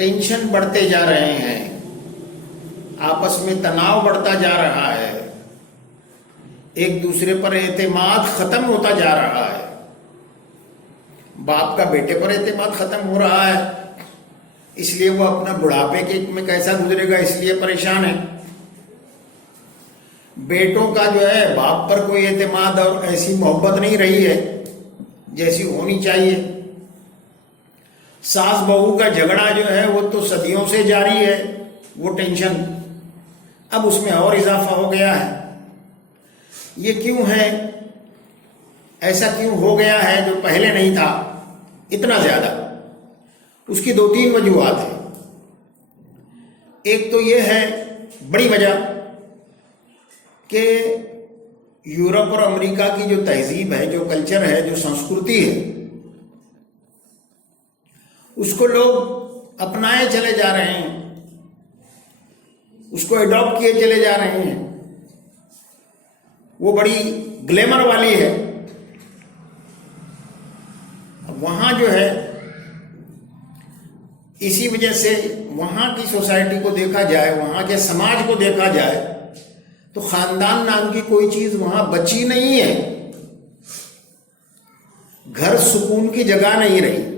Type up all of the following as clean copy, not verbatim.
Tension بڑھتے جا رہے ہیں، آپس میں تناؤ بڑھتا جا رہا ہے، ایک دوسرے پر اعتماد ختم ہوتا جا رہا ہے، باپ کا بیٹے پر اعتماد ختم ہو رہا ہے، اس لیے وہ اپنا بڑھاپے کے میں کیسا گزرے گا اس لیے پریشان ہے۔ بیٹوں کا جو ہے باپ پر کوئی اعتماد اور ایسی محبت نہیں رہی ہے جیسی ہونی چاہیے۔ ساس بہو کا جھگڑا جو ہے وہ تو صدیوں سے جاری ہے، وہ ٹینشن اب اس میں اور اضافہ ہو گیا ہے۔ یہ کیوں ہے؟ ایسا کیوں ہو گیا ہے جو پہلے نہیں تھا اتنا زیادہ؟ اس کی 2-3 وجوہات ہیں۔ ایک تو یہ ہے بڑی وجہ کہ یورپ اور امریکہ کی جو تہذیب ہے، جو کلچر ہے، جو سنسکرتی ہے، اس کو لوگ اپنائے چلے جا رہے ہیں، اس کو اڈاپٹ کیے چلے جا رہے ہیں۔ وہ بڑی گلیمر والی ہے۔ وہاں جو ہے اسی وجہ سے وہاں کی سوسائٹی کو دیکھا جائے، وہاں کے سماج کو دیکھا جائے تو خاندان نام کی کوئی چیز وہاں بچی نہیں ہے۔ گھر سکون کی جگہ نہیں رہی،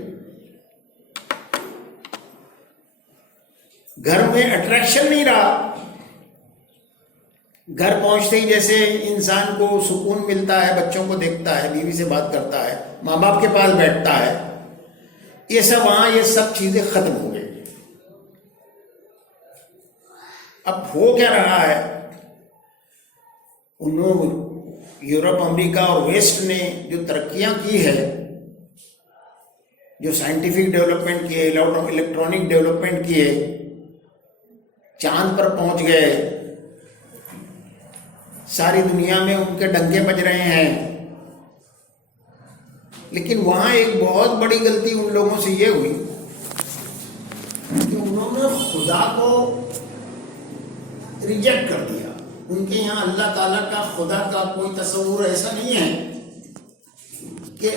گھر میں اٹریکشن نہیں رہا۔ گھر پہنچتے ہی جیسے انسان کو سکون ملتا ہے، بچوں کو دیکھتا ہے، بیوی سے بات کرتا ہے، ماں باپ کے پاس بیٹھتا ہے، یہ سب وہاں یہ سب چیزیں ختم ہو گئی۔ اب ہو کیا رہا ہے؟ یورپ، امریکہ اور ویسٹ نے جو ترقیاں کی ہے، جو سائنٹیفک ڈیولپمنٹ کی ہے، الیکٹرانک ڈیولپمنٹ کی ہے، چاند پر پہنچ گئے، ساری دنیا میں ان کے ڈنکے بج رہے ہیں، لیکن وہاں ایک بہت بڑی غلطی ان لوگوں سے یہ ہوئی کہ انہوں نے خدا کو ریجیکٹ کر دیا۔ ان کے یہاں اللہ تعالیٰ کا، خدا کا کوئی تصور ایسا نہیں ہے کہ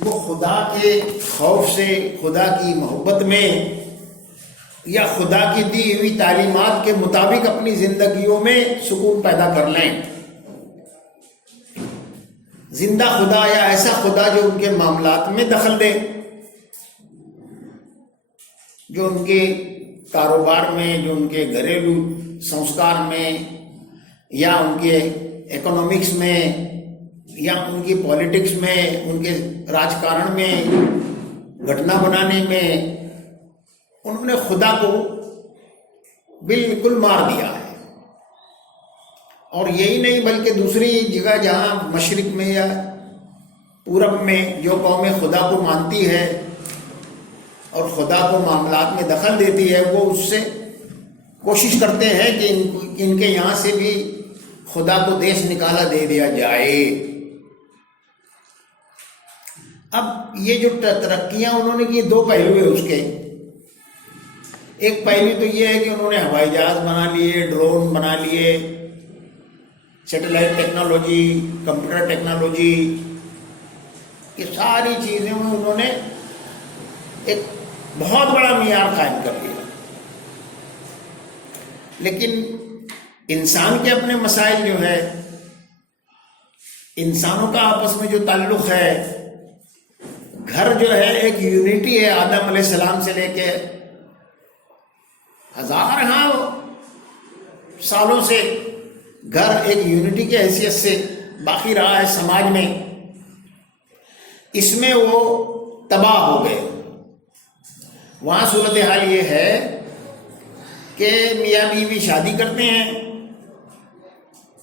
وہ خدا کے خوف سے، خدا کی محبت میں یا خدا کی دی ہوئی تعلیمات کے مطابق اپنی زندگیوں میں سکون پیدا کر لیں۔ زندہ خدا یا ایسا خدا جو ان کے معاملات میں دخل دے، جو ان کے کاروبار میں، جو ان کے گھریلو سنسکار میں، یا ان کے اکنامکس میں، یا ان کی پالیٹکس میں، ان کے راجکارن میں، گھٹنا بنانے میں، انہوں نے خدا کو بالکل مار دیا ہے۔ اور یہی نہیں بلکہ دوسری جگہ جہاں مشرق میں یا پورب میں جو قومیں خدا کو مانتی ہے اور خدا کو معاملات میں دخل دیتی ہے، وہ اس سے کوشش کرتے ہیں کہ ان کے یہاں سے بھی خدا کو دیش نکالا دے دیا جائے۔ اب یہ جو ترقیاں انہوں نے کی، 2 پہلو ہے اس کے۔ ایک پہلو تو یہ ہے کہ انہوں نے ہوائی جہاز بنا لیے، ڈرون بنا لیے، سیٹلائٹ ٹیکنالوجی، کمپیوٹر ٹیکنالوجی، یہ ساری چیزیں انہوں نے ایک بہت بڑا معیار قائم کر لیا۔ لیکن انسان کے اپنے مسائل جو ہے، انسانوں کا آپس میں جو تعلق ہے، گھر جو ہے ایک یونٹی ہے، آدم علیہ السلام سے لے کے ہزاروں سالوں سے گھر ایک یونٹی کی حیثیت سے باقی رہا ہے سماج میں۔ اس میں وہ تباہ ہو گئے۔ وہاں صورتحال یہ ہے کہ میاں بیوی شادی کرتے ہیں،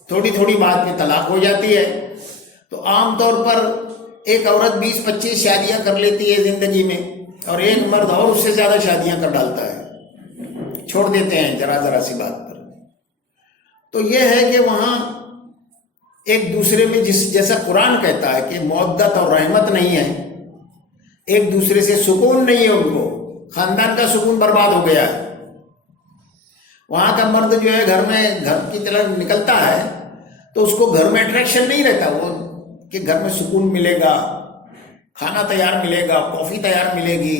تھوڑی تھوڑی بات میں طلاق ہو جاتی ہے، تو عام طور پر ایک عورت 20-25 شادیاں کر لیتی ہے زندگی میں، اور ایک مرد اور اس سے زیادہ شادیاں کر ڈالتا ہے، چھوڑ دیتے ہیں ذرا سی بات پر۔ تو یہ ہے کہ وہاں ایک دوسرے میں جیسا قرآن کہتا ہے کہ مودت اور رحمت نہیں ہے، ایک دوسرے سے سکون نہیں ہے، ان کو خاندان کا سکون برباد ہو گیا ہے۔ وہاں کا مرد جو ہے گھر کی طرف نکلتا ہے تو اس کو گھر میں اٹریکشن نہیں رہتا، وہ کہ گھر میں سکون ملے گا، کھانا تیار ملے گا، کافی تیار ملے گی،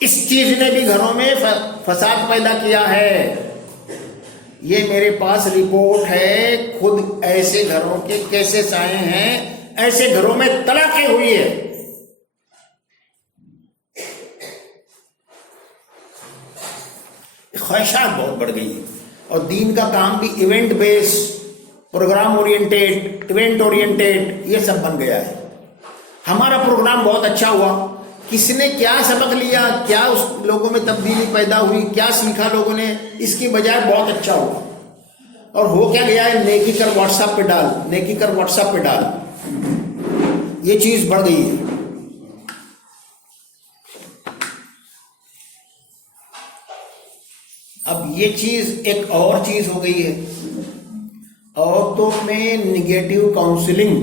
اس چیز نے بھی گھروں میں فساد پیدا کیا ہے. یہ میرے پاس رپورٹ ہے. خود ایسے گھروں کے کیسز آئے ہیں, ایسے گھروں میں طلاقیں ہوئی ہے. خواہشات بہت بڑھ گئی ہے. اور دین کا کام بھی ایونٹ بیس, پروگرام اورینٹیڈ, ایونٹ اورینٹیڈ, یہ سب بن گیا ہے. ہمارا پروگرام بہت اچھا ہوا. کس نے کیا سبق لیا, کیا اس لوگوں میں تبدیلی پیدا ہوئی, کیا سیکھا لوگوں نے, اس کی بجائے بہت اچھا ہوا. اور ہو کیا گیا ہے, نیکی کر واٹس ایپ پہ ڈال, نیکی کر واٹس ایپ پہ ڈال, یہ چیز بڑھ گئی ہے. اب یہ چیز ایک اور چیز ہو گئی ہے. عورتوں میں نگیٹو کاؤنسلنگ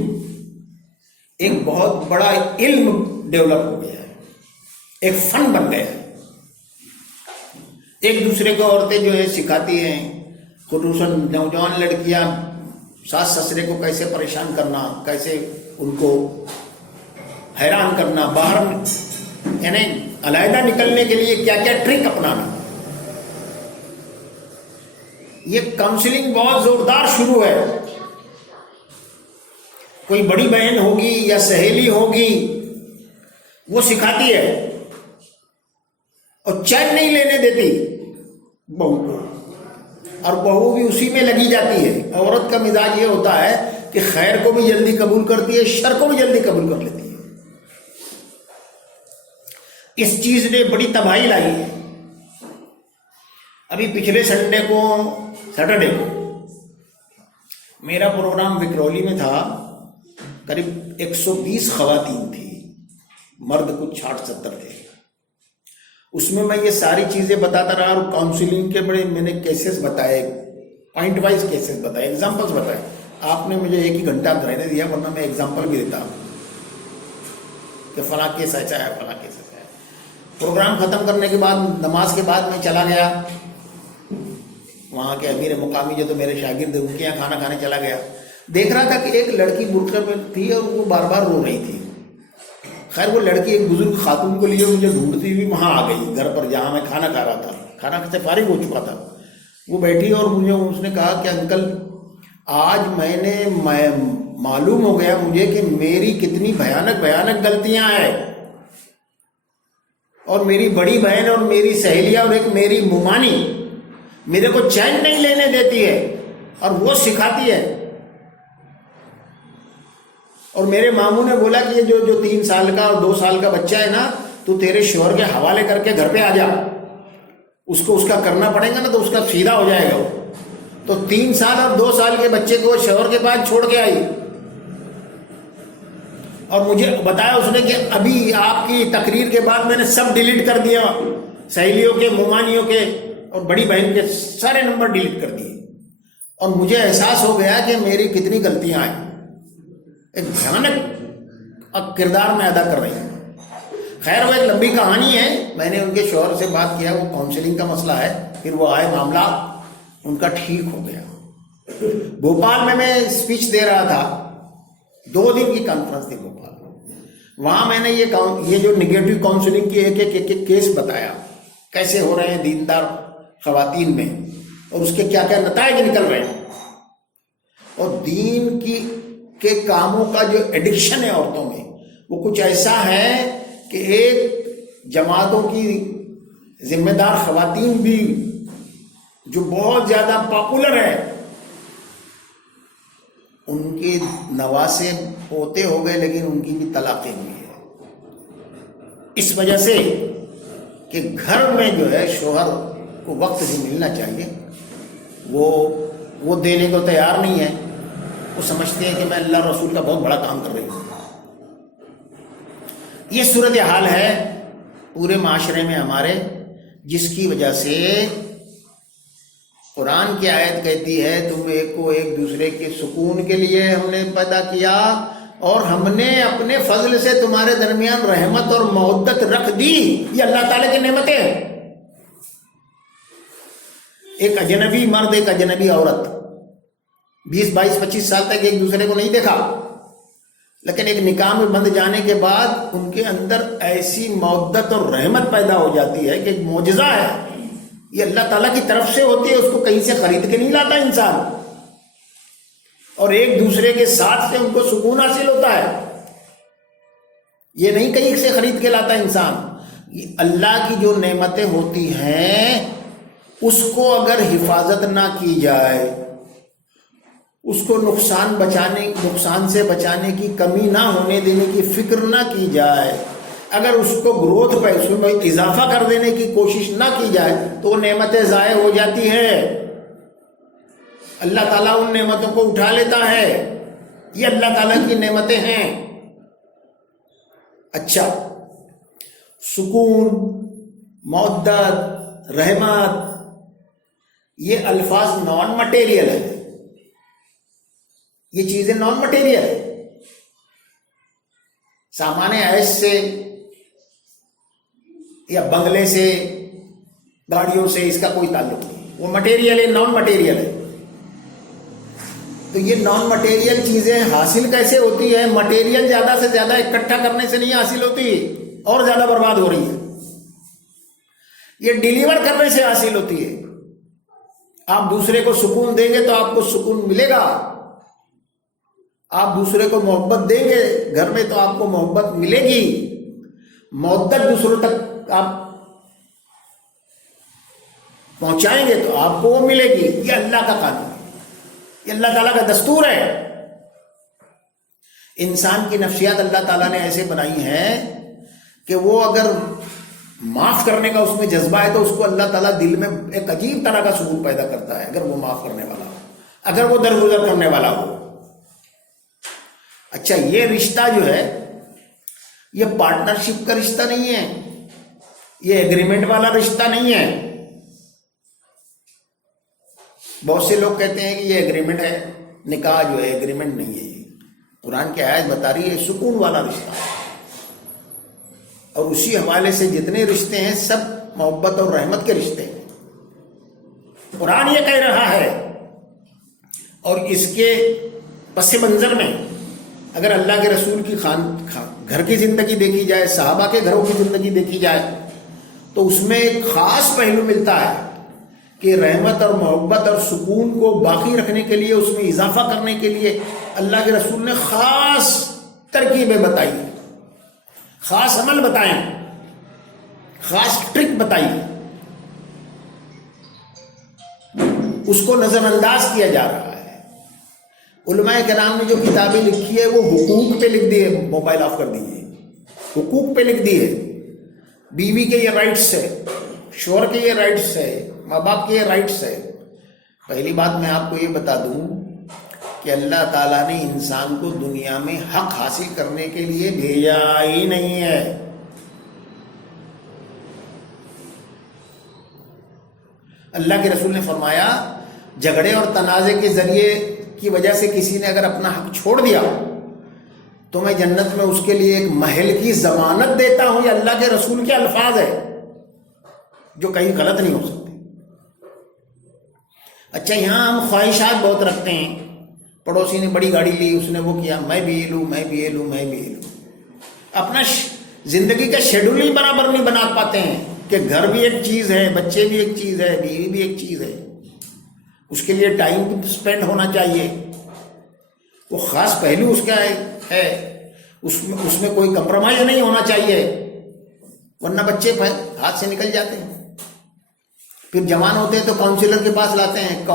ایک بہت بڑا علم ڈیولپ ہو گیا ہے, ایک فن بن گیا ہے. ایک دوسرے کو عورتیں جو ہے سکھاتی ہیں, خصوصاً نوجوان لڑکیاں ساس سسرے کو کیسے پریشان کرنا, کیسے ان کو حیران کرنا, باہر یعنی علیحدہ نکلنے کے لیے کیا کیا ٹرک اپنانا. یہ کاؤنسلنگ بہت زوردار شروع ہے. کوئی بڑی بہن ہوگی یا سہیلی ہوگی, وہ سکھاتی ہے اور چین نہیں لینے دیتی بہو کو, اور بہو بھی اسی میں لگی جاتی ہے. عورت کا مزاج یہ ہوتا ہے کہ خیر کو بھی جلدی قبول کرتی ہے, شر کو بھی جلدی قبول کر لیتی ہے. اس چیز نے بڑی تباہی لائی ہے. ابھی پچھلے سیٹرڈے کو میرا پروگرام وکرولی میں تھا. قریب 120 خواتین تھی, مرد کچھ 60-70 تھے. اس میں یہ ساری چیزیں بتاتا رہا, اور کاؤنسلنگ کے بڑے میں نے کیسز بتائے, پوائنٹ وائز کیسز بتائے, ایگزامپلس بتائے. آپ نے مجھے 1 ہی گھنٹہ رہنے دیا, ورنہ میں ایگزامپل بھی دیتا کہ فلاں کیس ایسا ہے, فلاں کیس ایسا ہے. پروگرام ختم کرنے کے بعد, نماز کے بعد میں چلا گیا وہاں کے امیر مقامی جو تو میرے شاگرد, ان کے یہاں کھانا کھانے چلا گیا. دیکھ رہا تھا کہ ایک لڑکی برقعے میں تھی اور وہ بار بار رو رہی تھی. خیر وہ لڑکی ایک بزرگ خاتون کو لیے مجھے ڈھونڈتی ہوئی وہاں آ گئی, گھر پر جہاں میں کھانا کھا رہا تھا. کھانا سے فارغ ہو چکا تھا. وہ بیٹھی اور مجھے اس نے کہا کہ انکل, آج میں نے معلوم ہو گیا مجھے کہ میری کتنی بھیانک غلطیاں ہیں, اور میری بڑی بہن اور میری سہیلیاں اور ایک میری ممانی میرے کو چین نہیں لینے دیتی ہے, اور وہ سکھاتی ہے. اور میرے ماموں نے بولا کہ یہ جو 3 سال کا اور 2 سال کا بچہ ہے نا, تو تیرے شوہر کے حوالے کر کے گھر پہ آ جا, اس کو اس کا کرنا پڑے گا نا تو اس کا سیدھا ہو جائے گا. تو 3 سال اور 2 سال کے بچے کو شوہر کے پاس چھوڑ کے آئی, اور مجھے بتایا اس نے کہ ابھی آپ کی تقریر کے بعد میں نے سب ڈیلیٹ کر دیا, سہیلیوں کے, ممانیوں کے اور بڑی بہن کے سارے نمبر ڈیلیٹ کر دیے. اور مجھے احساس ہو گیا کہ میری کتنی غلطیاں ہیں. ایک بھیانک کردار میں ادا کر رہی ہیں. خیر وہ ایک لمبی کہانی ہے. میں نے ان کے شوہر سے بات کیا, وہ کاؤنسلنگ کا مسئلہ ہے, پھر وہ آئے, معاملہ ان کا ٹھیک ہو گیا. بھوپال میں اسپیچ دے رہا تھا, 2 دن کی کانفرنس تھی بھوپال. وہاں میں نے یہ جو نگیٹو کاؤنسلنگ کی ایک کیس بتایا, کیسے ہو رہے ہیں دیندار خواتین میں, اور اس کے کیا کیا نتائج نکل رہے ہیں. اور دین کے کاموں کا جو ایڈکشن ہے عورتوں میں, وہ کچھ ایسا ہے کہ ایک جماعتوں کی ذمہ دار خواتین بھی جو بہت زیادہ پاپولر ہے, ان کے نواسے پوتے ہو گئے, لیکن ان کی بھی طلاقیں ہوئی ہے. اس وجہ سے کہ گھر میں جو ہے شوہر کو وقت بھی ملنا چاہیے, وہ دینے کو تیار نہیں ہے. وہ سمجھتے ہیں کہ میں اللہ رسول کا بہت بڑا کام کر رہی ہوں. یہ صورتحال ہے پورے معاشرے میں ہمارے, جس کی وجہ سے قرآن کی آیت کہتی ہے تم ایک کو ایک دوسرے کے سکون کے لیے ہم نے پیدا کیا, اور ہم نے اپنے فضل سے تمہارے درمیان رحمت اور مودت رکھ دی. یہ اللہ تعالیٰ کی نعمتیں ہیں. ایک اجنبی مرد, ایک اجنبی عورت 20, 22, 25 سال تک ایک دوسرے کو نہیں دیکھا, لیکن ایک نکاح میں بندھ جانے کے بعد ان کے اندر ایسی مودت اور رحمت پیدا ہو جاتی ہے کہ ایک معجزہ ہے، یہ اللہ تعالیٰ کی طرف سے ہوتی ہے، اس کو کہیں سے خرید کے نہیں لاتا انسان، اور ایک دوسرے کے ساتھ سے ان کو سکون حاصل ہوتا ہے، یہ نہیں کہیں سے خرید کے لاتا انسان۔ یہ اللہ کی جو نعمتیں ہوتی ہیں اس کو اگر حفاظت نہ کی جائے، اس کو نقصان سے بچانے کی، کمی نہ ہونے دینے کی فکر نہ کی جائے، اگر اس کو گروتھ پہ اس میں اضافہ کر دینے کی کوشش نہ کی جائے تو وہ نعمتیں ضائع ہو جاتی ہیں۔ اللہ تعالیٰ ان نعمتوں کو اٹھا لیتا ہے، یہ اللہ تعالیٰ کی نعمتیں ہیں۔ اچھا، سکون، مودت، رحمت، یہ الفاظ نان مٹیریل ہے، یہ چیزیں نان مٹیریل ہے، سامان عیش سے یا بنگلے سے، گاڑیوں سے اس کا کوئی تعلق نہیں، وہ مٹیریل ہے، نان مٹیریل ہے۔ تو یہ نان مٹیریل چیزیں حاصل کیسے ہوتی ہے؟ مٹیریل زیادہ سے زیادہ اکٹھا کرنے سے نہیں حاصل ہوتی، اور زیادہ برباد ہو رہی ہے، یہ ڈیلیور کرنے سے حاصل ہوتی ہے۔ آپ دوسرے کو سکون دیں گے تو آپ کو سکون ملے گا، آپ دوسرے کو محبت دیں گے گھر میں تو آپ کو محبت ملے گی، محبت دوسروں تک آپ پہنچائیں گے تو آپ کو وہ ملے گی۔ یہ اللہ کا قانون ہے، یہ اللہ تعالیٰ کا دستور ہے۔ انسان کی نفسیات اللہ تعالیٰ نے ایسے بنائی ہے کہ وہ اگر معاف کرنے کا اس میں جذبہ ہے تو اس کو اللہ تعالیٰ دل میں ایک عجیب طرح کا سکون پیدا کرتا ہے، اگر وہ معاف کرنے والا ہو، اگر وہ درگزر کرنے والا ہو۔ اچھا، یہ رشتہ جو ہے یہ پارٹنرشپ کا رشتہ نہیں ہے، یہ ایگریمنٹ والا رشتہ نہیں ہے۔ بہت سے لوگ کہتے ہیں کہ یہ ایگریمنٹ ہے، نکاح جو ہے ایگریمنٹ نہیں ہے، یہ قرآن کی آیت بتا رہی ہے سکون والا رشتہ ہے، اور اسی حوالے سے جتنے رشتے ہیں سب محبت اور رحمت کے رشتے ہیں۔ قرآن یہ کہہ رہا ہے، اور اس کے پس منظر میں اگر اللہ کے رسول کی گھر کی زندگی دیکھی جائے، صحابہ کے گھروں کی زندگی دیکھی جائے، تو اس میں ایک خاص پہلو ملتا ہے کہ رحمت اور محبت اور سکون کو باقی رکھنے کے لیے، اس میں اضافہ کرنے کے لیے اللہ کے رسول نے خاص ترکیبیں بتائی، خاص عمل بتائیں، خاص ٹرک بتائی، اس کو نظر انداز کیا جا رہا ہے۔ علماء کرام نے جو کتابیں لکھی ہے وہ حقوق پہ لکھ دی ہے، موبائل آف کر دیجیے، حقوق پہ لکھ دی ہے، بیوی کے یہ رائٹس ہے، شوہر کے یہ رائٹس ہے، ماں باپ کے یہ رائٹس ہے۔ پہلی بات میں آپ کو یہ بتا دوں کہ اللہ تعالیٰ نے انسان کو دنیا میں حق حاصل کرنے کے لیے بھیجا ہی نہیں ہے۔ اللہ کے رسول نے فرمایا، جھگڑے اور تنازع کے ذریعے کی وجہ سے کسی نے اگر اپنا حق چھوڑ دیا تو میں جنت میں اس کے لیے ایک محل کی ضمانت دیتا ہوں۔ یہ اللہ کے رسول کے الفاظ ہے جو کہیں غلط نہیں ہو سکتے۔ اچھا، یہاں ہم خواہشات بہت رکھتے ہیں، پڑوسی نے بڑی گاڑی لی، اس نے وہ کیا، میں بھی یہ لوں، میں بھی یہ لوں، میں بھی یہ لوں، اپنا زندگی کا شیڈول ہی برابر نہیں بنا پاتے ہیں کہ گھر بھی ایک چیز ہے، بچے بھی ایک چیز ہے، بیوی بھی ایک چیز ہے، اس کے لیے ٹائم سپینڈ ہونا چاہیے، وہ خاص پہلو اس کا ہے، اس میں کوئی کمپرومائز نہیں ہونا چاہیے، ورنہ بچے ہاتھ سے نکل جاتے ہیں۔ پھر جوان ہوتے ہیں تو کاؤنسلر کے پاس لاتے ہیں،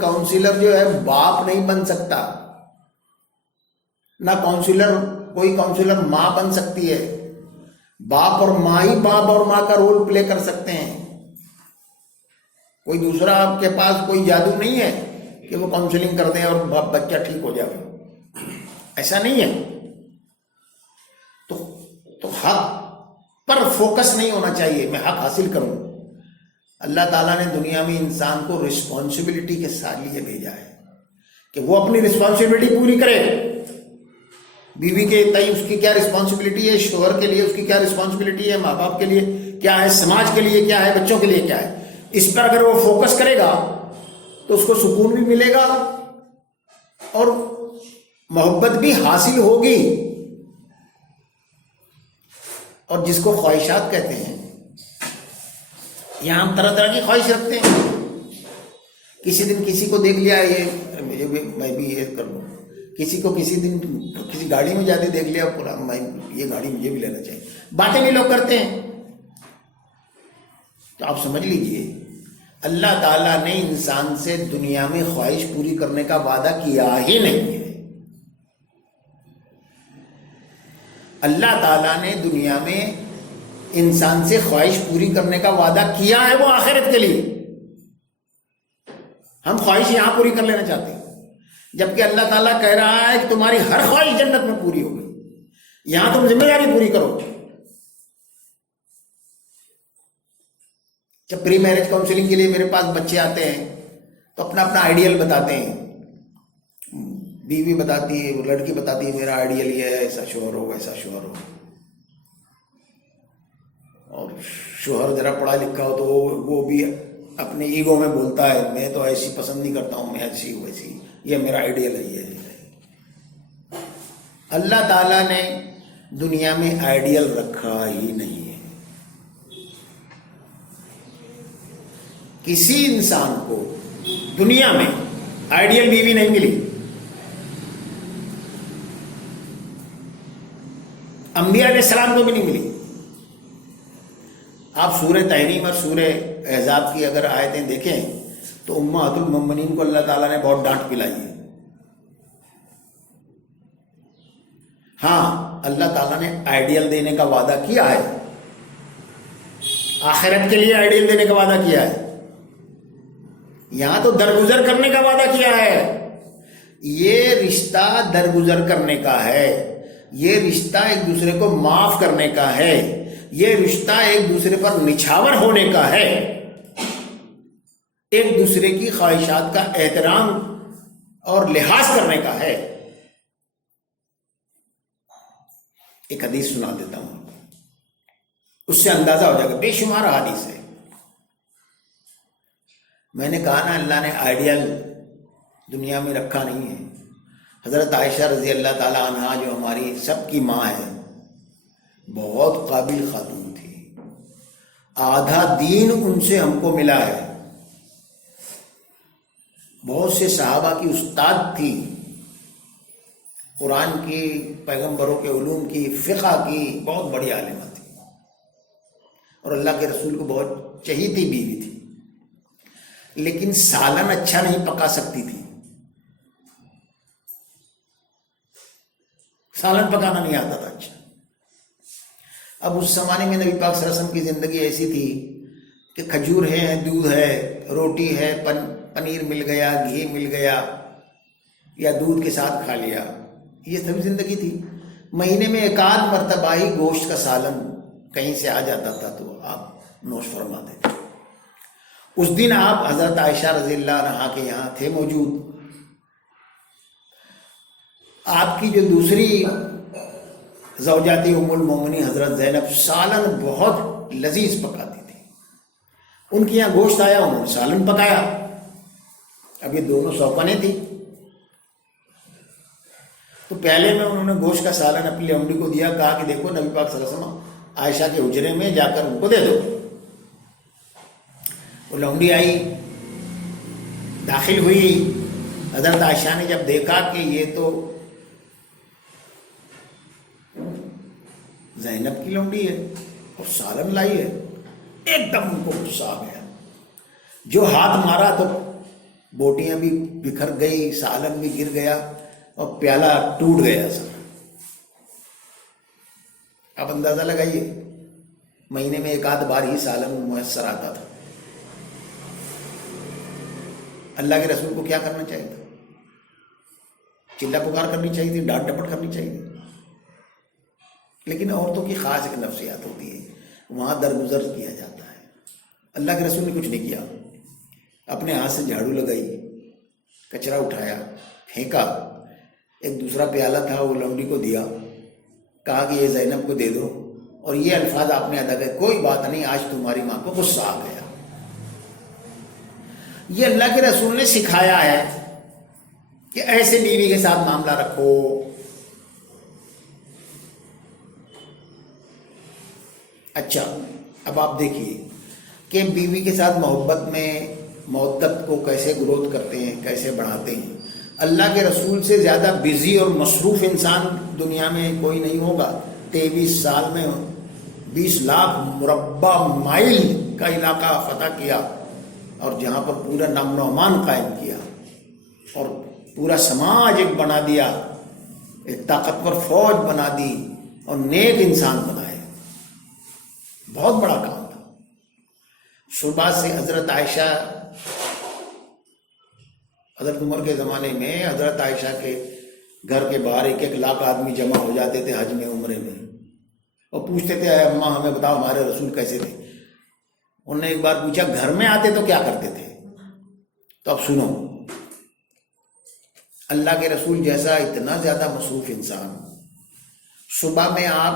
کاؤنسلر جو ہے باپ نہیں بن سکتا، نہ کوئی کاؤنسلر ماں بن سکتی ہے، باپ اور ماں ہی باپ اور ماں کا رول پلے کر سکتے ہیں، کوئی دوسرا آپ کے پاس کوئی جادو نہیں ہے کہ وہ کاؤنسلنگ کر دیں اور بچہ ٹھیک ہو جائے، ایسا نہیں ہے۔ تو حق پر فوکس نہیں ہونا چاہیے، میں حق حاصل کروں۔ اللہ تعالیٰ نے دنیا میں انسان کو رسپانسبلٹی کے ساتھ لیے بھیجا ہے کہ وہ اپنی رسپانسبلٹی پوری کرے۔ بیوی کے تئیں اس کی کیا رسپانسبلٹی ہے، شوہر کے لیے اس کی کیا رسپانسبلٹی ہے، ماں باپ کے لیے کیا ہے، سماج کے لیے کیا ہے، بچوں کے لیے کیا ہے، اس پر اگر وہ فوکس کرے گا تو اس کو سکون بھی ملے گا اور محبت بھی حاصل ہوگی. اور جس کو خواہشات کہتے ہیں، یہاں ہم طرح طرح کی خواہش رکھتے ہیں. کسی دن کسی کو دیکھ لیا، میں بھی یہ کر لوں. کسی کو کسی دن کسی گاڑی میں جاتے دیکھ لیا، میں یہ گاڑی مجھے بھی لینا چاہیے. باتیں بھی لوگ کرتے ہیں. تو آپ سمجھ لیجئے اللہ تعالیٰ نے انسان سے دنیا میں خواہش پوری کرنے کا وعدہ کیا ہی نہیں ہے. اللہ تعالیٰ نے دنیا میں انسان سے خواہش پوری کرنے کا وعدہ کیا ہے، وہ آخرت کے لیے. ہم خواہش یہاں پوری کر لینا چاہتے ہیں، جبکہ اللہ تعالیٰ کہہ رہا ہے کہ تمہاری ہر خواہش جنت میں پوری ہو گئی. یہاں تم ذمہ داری پوری کرو. جب پری میرج کاؤنسلنگ کے لیے میرے پاس بچے آتے ہیں تو اپنا اپنا آئیڈیل بتاتے ہیں. بیوی بتاتی ہے، وہ لڑکی بتاتی ہے میرا آئیڈیل یہ ہے، ایسا شوہر ہو ویسا شوہر ہو. اور شوہر ذرا پڑھا لکھا ہو تو وہ بھی اپنے ایگو میں بولتا ہے میں تو ایسی پسند نہیں کرتا ہوں، میں ایسی ہوں ویسی، یہ میرا آئیڈیل ہے. یہ اللہ تعالیٰ نے دنیا میں آئیڈیل رکھا ہی نہیں ہے. کسی انسان کو دنیا میں آئیڈیل بیوی نہیں ملی. انبیاء علیہ السلام کو بھی نہیں ملی. آپ سورہ تحریم اور سورہ احزاب کی اگر آیتیں دیکھیں تو امہات المؤمنین کو اللہ تعالیٰ نے بہت ڈانٹ پلائی ہے. ہاں اللہ تعالیٰ نے آئیڈیل دینے کا وعدہ کیا ہے، آخرت کے لیے آئیڈیل دینے کا وعدہ کیا ہے. یہاں تو درگزر کرنے کا وعدہ کیا ہے. یہ رشتہ درگزر کرنے کا ہے، یہ رشتہ ایک دوسرے کو معاف کرنے کا ہے، یہ رشتہ ایک دوسرے پر نچھاور ہونے کا ہے، ایک دوسرے کی خواہشات کا احترام اور لحاظ کرنے کا ہے. ایک حدیث سنا دیتا ہوں، اس سے اندازہ ہو جائے گا. بے شمار حدیث ہے. میں نے کہا نا اللہ نے آئیڈیل دنیا میں رکھا نہیں ہے. حضرت عائشہ رضی اللہ تعالی عنہا جو ہماری سب کی ماں ہے، بہت قابل خاتون تھی. آدھا دین ان سے ہم کو ملا ہے. بہت سے صحابہ کی استاد تھی، قرآن کی، پیغمبروں کے علوم کی، فقہ کی بہت بڑی عالمہ تھی، اور اللہ کے رسول کو بہت چہیتی بیوی تھی. لیکن سالن اچھا نہیں پکا سکتی تھی. سالن پکانا نہیں آتا تھا اچھا. اب اس زمانے میں نبی پاک صلی اللہ علیہ وسلم کی زندگی ایسی تھی کہ کھجور ہے، دودھ ہے، روٹی ہے، پنیر مل گیا، گھی مل گیا، یا دودھ کے ساتھ کھا لیا، یہ سب زندگی تھی. مہینے میں ایک آدھ مرتبہ ہی گوشت کا سالن کہیں سے آ جاتا تھا تو آپ نوش فرماتے تھے. اس دن آپ حضرت عائشہ رضی اللہ عنہا کے یہاں تھے موجود. آپ کی جو دوسری زوجاتی ام المومنین حضرت زینب سالن بہت لذیذ پکاتی تھی. ان کے یہاں گوشت آیا، انہوں نے سالن پکایا. اب یہ دونوں سوپنے تھی، تو پہلے میں انہوں نے گوشت کا سالن اپنی لونڈی کو دیا، کہا کہ دیکھو نبی پاک صلی اللہ علیہ وسلم عائشہ کے حجرے میں جا کر ان کو دے دو. وہ لونڈی آئی، داخل ہوئی. حضرت عائشہ نے جب دیکھا کہ یہ تو زینب کی لونڈی ہے اور سالن لائی ہے، ایک دم ان کو غصہ آ گیا. جو ہاتھ مارا تو بوٹیاں بھی بکھر گئی، سالن بھی گر گیا اور پیالہ ٹوٹ گیا سر. اب اندازہ لگائیے، مہینے میں ایک آدھ بار ہی سالن میسر آتا تھا. اللہ کے رسول کو کیا کرنا چاہیے تھا؟ چلا پکار کرنی چاہیے تھی، ڈانٹ ڈپٹ کرنی چاہیے تھی. لیکن عورتوں کی خاص ایک نفسیات ہوتی ہے، وہاں درگزر کیا جاتا ہے. اللہ کے رسول نے کچھ نہیں کیا. اپنے ہاتھ سے جھاڑو لگائی، کچرا اٹھایا، پھینکا. ایک دوسرا پیالہ تھا وہ لونڈی کو دیا، کہا کہ یہ زینب کو دے دو، اور یہ الفاظ آپ نے ادا کر، کوئی بات نہیں، آج تمہاری ماں کو غصہ آ گیا. یہ اللہ کے رسول نے سکھایا ہے کہ ایسے بیوی کے ساتھ معاملہ رکھو. اچھا اب آپ دیکھیے کہ بیوی کے ساتھ محبت میں مودت کو کیسے گروتھ کرتے ہیں، کیسے بڑھاتے ہیں. اللہ کے رسول سے زیادہ بزی اور مصروف انسان دنیا میں کوئی نہیں ہوگا. 23 سال میں 20 لاکھ مربع مائل کا علاقہ فتح کیا، اور جہاں پر پورا امن و امان قائم کیا، اور پورا سماج ایک بنا دیا، ایک طاقتور فوج بنا دی، اور نیک انسان بنائے. بہت بڑا کام تھا. صبح سے حضرت عائشہ، حضرت عمر کے زمانے میں حضرت عائشہ کے گھر کے باہر 1 لاکھ آدمی جمع ہو جاتے تھے حج میں، عمرے میں، اور پوچھتے تھے اے اماں ہمیں بتاؤ ہمارے رسول کیسے تھے. انہوں نے ایک بار پوچھا گھر میں آتے تو کیا کرتے تھے؟ تو اب سنو، اللہ کے رسول جیسا اتنا زیادہ مصروف انسان، صبح میں آپ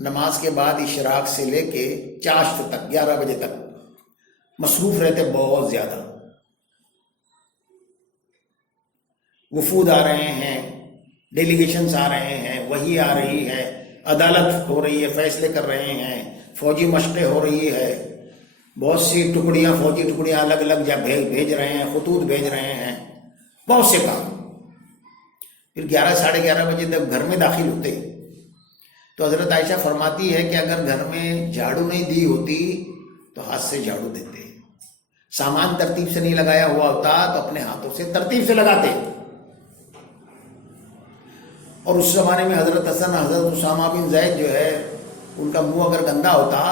نماز کے بعد اشراق سے لے کے چاشت تک 11 بجے تک مصروف رہتے، بہت زیادہ. وفود آ رہے ہیں، ڈیلیگیشنز آ رہے ہیں، وحی آ رہی ہے، عدالت ہو رہی ہے، فیصلے کر رہے ہیں، فوجی مشقیں ہو رہی ہے، بہت سی ٹکڑیاں، فوجی ٹکڑیاں الگ الگ جگہ بھیج رہے ہیں، خطوط بھیج رہے ہیں، بہت سے کام. پھر 11 ساڑھے 11 بجے جب گھر میں داخل ہوتے تو حضرت عائشہ فرماتی ہے کہ اگر گھر میں جھاڑو نہیں دی ہوتی تو ہاتھ سے جھاڑو دیتے، سامان ترتیب سے نہیں لگایا ہوا ہوتا تو اپنے ہاتھوں سے ترتیب سے لگاتے. اور اس زمانے میں حضرت حسن، حضرت اسامہ بن زید جو ہے، ان کا منہ اگر گندا ہوتا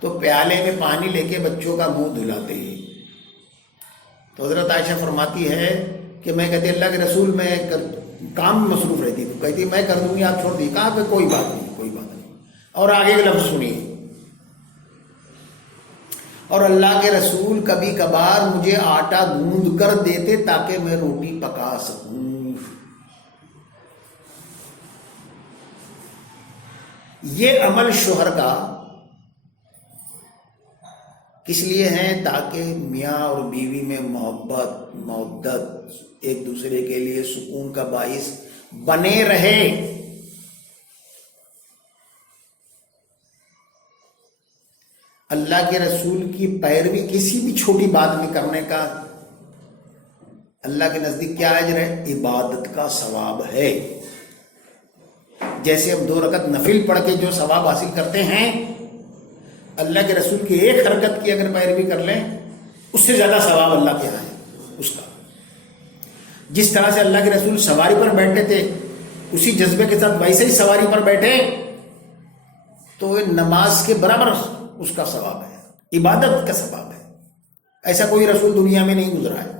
تو پیالے میں پانی لے کے بچوں کا منہ دھلاتے ہی. تو حضرت عائشہ فرماتی ہے کہ میں کہتی اللہ کے رسول میں کام میں مصروف رہتی، تو کہتی میں کر دوں گی، آپ چھوڑ دی. کہا کہ کوئی بات نہیں، کوئی بات نہیں. اور آگے کے لفظ سنیے، اور اللہ کے رسول کبھی کبھار مجھے آٹا گوندھ کر دیتے تاکہ میں روٹی پکا سکوں. یہ عمل شوہر کا کس لیے ہے؟ تاکہ میاں اور بیوی میں محبت، مودت، ایک دوسرے کے لیے سکون کا باعث بنے رہے. اللہ کے رسول کی پیروی کسی بھی چھوٹی بات میں کرنے کا اللہ کے نزدیک کیا اجر ہے؟ عبادت کا ثواب ہے. جیسے ہم 2 رکعت نفل پڑھ کے جو ثواب حاصل کرتے ہیں، اللہ کے رسول کی 1 حرکت کی اگر پیروی کر لیں اس سے زیادہ ثواب اللہ کے یہاں ہے اس کا. جس طرح سے اللہ کے رسول سواری پر بیٹھے تھے، اسی جذبے کے ساتھ ویسے ہی سواری پر بیٹھے تو نماز کے برابر اس کا ثواب ہے، عبادت کا ثواب ہے. ایسا کوئی رسول دنیا میں نہیں گزرا ہے.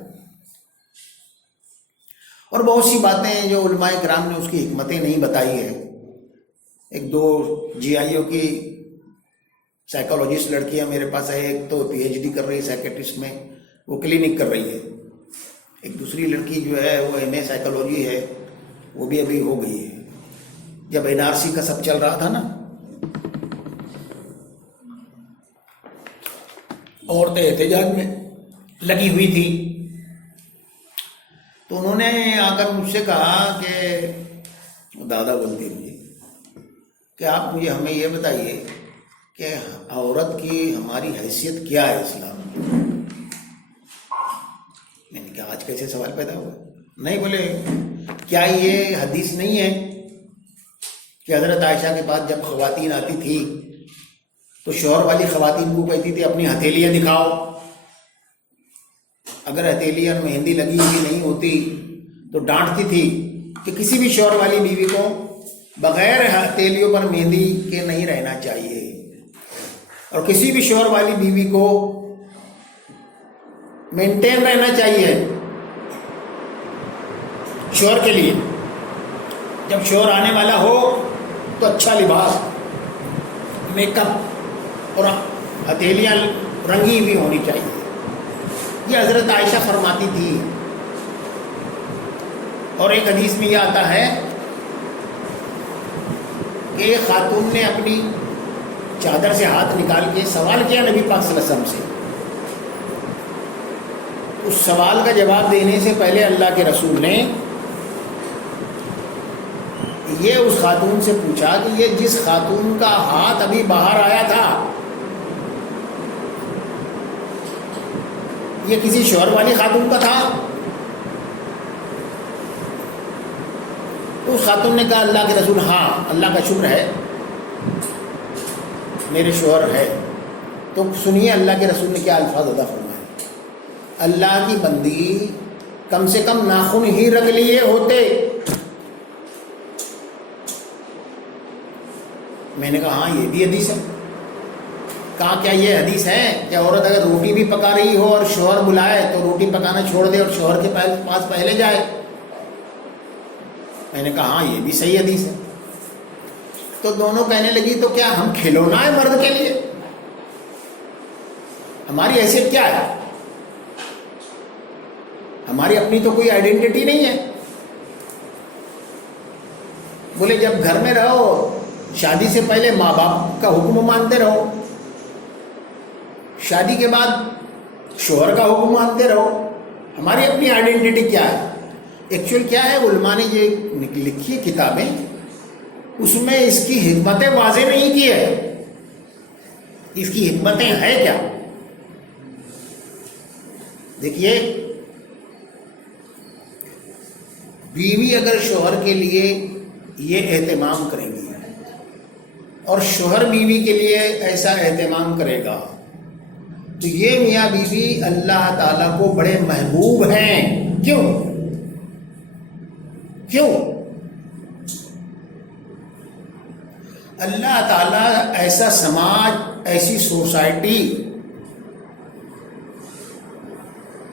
اور بہت سی باتیں جو علماء کرام نے اس کی حکمتیں نہیں بتائی ہے. 1-2 GIO کی سائیکالوجسٹ لڑکیاں میرے پاس ہے، ایک تو PhD کر رہی ہے سائیکیٹرسٹ میں، وہ کلینک کر رہی ہے. ایک دوسری لڑکی جو ہے وہ MA سائیکالوجی ہے، وہ بھی ابھی ہو گئی ہے. جب NRC کا سب چل رہا تھا نا، عورتیں احتجاج میں لگی ہوئی تھی، تو انہوں نے آ کر مجھ سے کہا کہ دادا بولتی مجھے کہ آپ مجھے ہمیں یہ بتائیے کہ عورت کی ہماری حیثیت کیا ہے اسلام میں. میں نے کہا آج کیسے سوال پیدا ہوا؟ نہیں، بولے کیا یہ حدیث نہیں ہے کہ حضرت عائشہ کے پاس جب خواتین آتی تھی تو شوہر والی خواتین کو کہتی تھی اپنی ہتھیلیاں دکھاؤ، اگر ہتھیلی اور مہندی لگی ہوئی نہیں ہوتی تو ڈانٹتی تھی کہ کسی بھی شوہر والی بیوی کو بغیر ہتھیلیوں پر مہندی کے نہیں رہنا چاہیے، اور کسی بھی شوہر والی بیوی کو مینٹین رہنا چاہیے شوہر کے لیے. جب شوہر آنے والا ہو تو اچھا لباس، میک اپ اور ہتھیلیاں رنگی ہوئی ہونی چاہیے. یہ حضرت عائشہ فرماتی تھی. اور ایک حدیث میں یہ آتا ہے کہ ایک خاتون نے اپنی چادر سے ہاتھ نکال کے سوال کیا نبی پاک صلی اللہ علیہ وسلم سے. اس سوال کا جواب دینے سے پہلے اللہ کے رسول نے یہ اس خاتون سے پوچھا کہ یہ جس خاتون کا ہاتھ ابھی باہر آیا تھا یہ کسی شوہر والی خاتون کا تھا؟ اس خاتون نے کہا اللہ کے رسول ہاں اللہ کا شکر ہے میرے شوہر ہے۔ تو سنیے اللہ کے رسول نے کیا الفاظ ادا فرمائے، اللہ کی بندی کم سے کم ناخن ہی رکھ لیے ہوتے۔ میں نے کہا ہاں یہ بھی حدیث ہے۔ کہا کیا یہ حدیث ہے کہ عورت اگر روٹی بھی پکا رہی ہو اور شوہر بلائے تو روٹی پکانا چھوڑ دے اور شوہر کے پاس پہلے جائے؟ میں نے کہا ہاں یہ بھی صحیح حدیث ہے۔ تو دونوں کہنے لگی تو کیا ہم کھلونا ہے مرد کے لیے؟ ہماری حیثیت کیا ہے؟ ہماری اپنی تو کوئی آئیڈینٹی نہیں ہے۔ بولے جب گھر میں رہو شادی سے پہلے ماں باپ کا حکم مانتے رہو، شادی کے بعد شوہر کا حکم مانتے رہو، ہماری اپنی آئیڈینٹی کیا ہے؟ ایکچوئل کیا ہے، علماء نے یہ لکھی کتابیں اس میں اس کی حکمتیں واضح نہیں کی ہے۔ اس کی حکمتیں ہیں کیا؟ دیکھیے بیوی اگر شوہر کے لیے یہ اہتمام کرے گی اور شوہر بیوی کے لیے ایسا اہتمام کرے گا تو یہ میاں بیوی اللہ تعالیٰ کو بڑے محبوب ہیں۔ کیوں؟ اللہ تعالیٰ ایسا سماج، ایسی سوسائٹی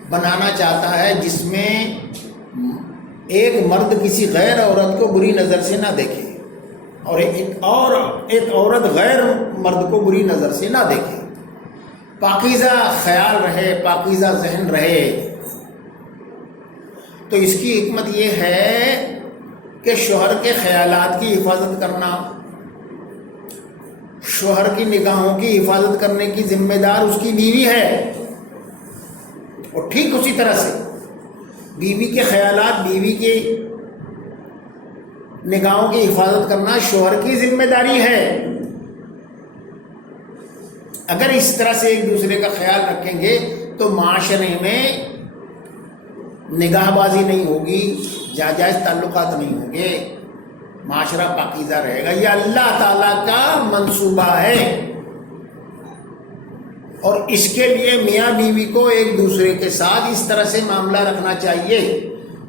بنانا چاہتا ہے جس میں ایک مرد کسی غیر عورت کو بری نظر سے نہ دیکھے اور ایک عورت غیر مرد کو بری نظر سے نہ دیکھے، پاکیزہ خیال رہے، پاکیزہ ذہن رہے۔ تو اس کی حکمت یہ ہے کہ شوہر کے خیالات کی حفاظت کرنا، شوہر کی نگاہوں کی حفاظت کرنے کی ذمہ دار اس کی بیوی ہے، اور ٹھیک اسی طرح سے بیوی کے خیالات، بیوی کی نگاہوں کی حفاظت کرنا شوہر کی ذمہ داری ہے۔ اگر اس طرح سے ایک دوسرے کا خیال رکھیں گے تو معاشرے میں نگاہ بازی نہیں ہوگی، جائز تعلقات نہیں ہوں گے، معاشرہ پاکیزہ رہے گا۔ یہ اللہ تعالیٰ کا منصوبہ ہے، اور اس کے لیے میاں بیوی کو ایک دوسرے کے ساتھ اس طرح سے معاملہ رکھنا چاہیے،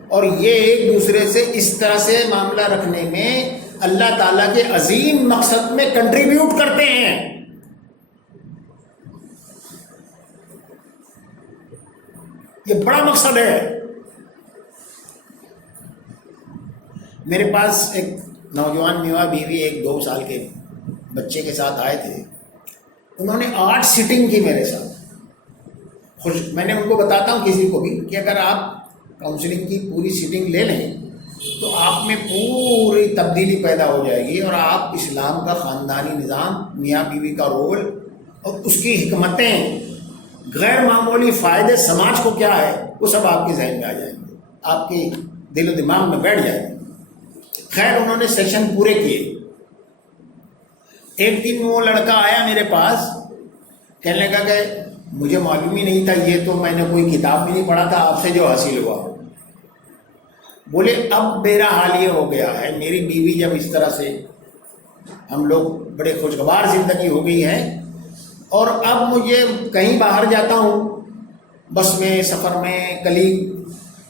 اور یہ ایک دوسرے سے اس طرح سے معاملہ رکھنے میں اللہ تعالیٰ کے عظیم مقصد میں کنٹریبیوٹ کرتے ہیں۔ یہ بڑا مقصد ہے۔ میرے پاس ایک نوجوان میاں بیوی ایک 2 سال کے بچے کے ساتھ آئے تھے، انہوں نے 8 سیٹنگ کی میرے ساتھ۔ میں نے ان کو بتاتا ہوں کسی کو بھی کہ اگر آپ کاؤنسلنگ کی پوری سیٹنگ لے لیں تو آپ میں پوری تبدیلی پیدا ہو جائے گی، اور آپ اسلام کا خاندانی نظام، میاں بیوی کا رول اور اس کی حکمتیں، غیر معمولی فائدے سماج کو کیا ہے، وہ سب آپ کے ذہن میں آ جائیں گے، آپ کے دل و دماغ میں بیٹھ جائیں گے۔ خیر انہوں نے سیشن پورے کیے۔ ایک دن وہ لڑکا آیا میرے پاس، کہنے لگا کہ مجھے معلوم ہی نہیں تھا، یہ تو میں نے کوئی کتاب بھی نہیں پڑھا تھا، آپ سے جو حاصل ہوا۔ بولے اب میرا حال یہ ہو گیا ہے، میری بیوی جب اس طرح سے، ہم لوگ بڑے خوشگوار زندگی ہو گئی ہے، اور اب مجھے کہیں باہر جاتا ہوں، بس میں، سفر میں، کلی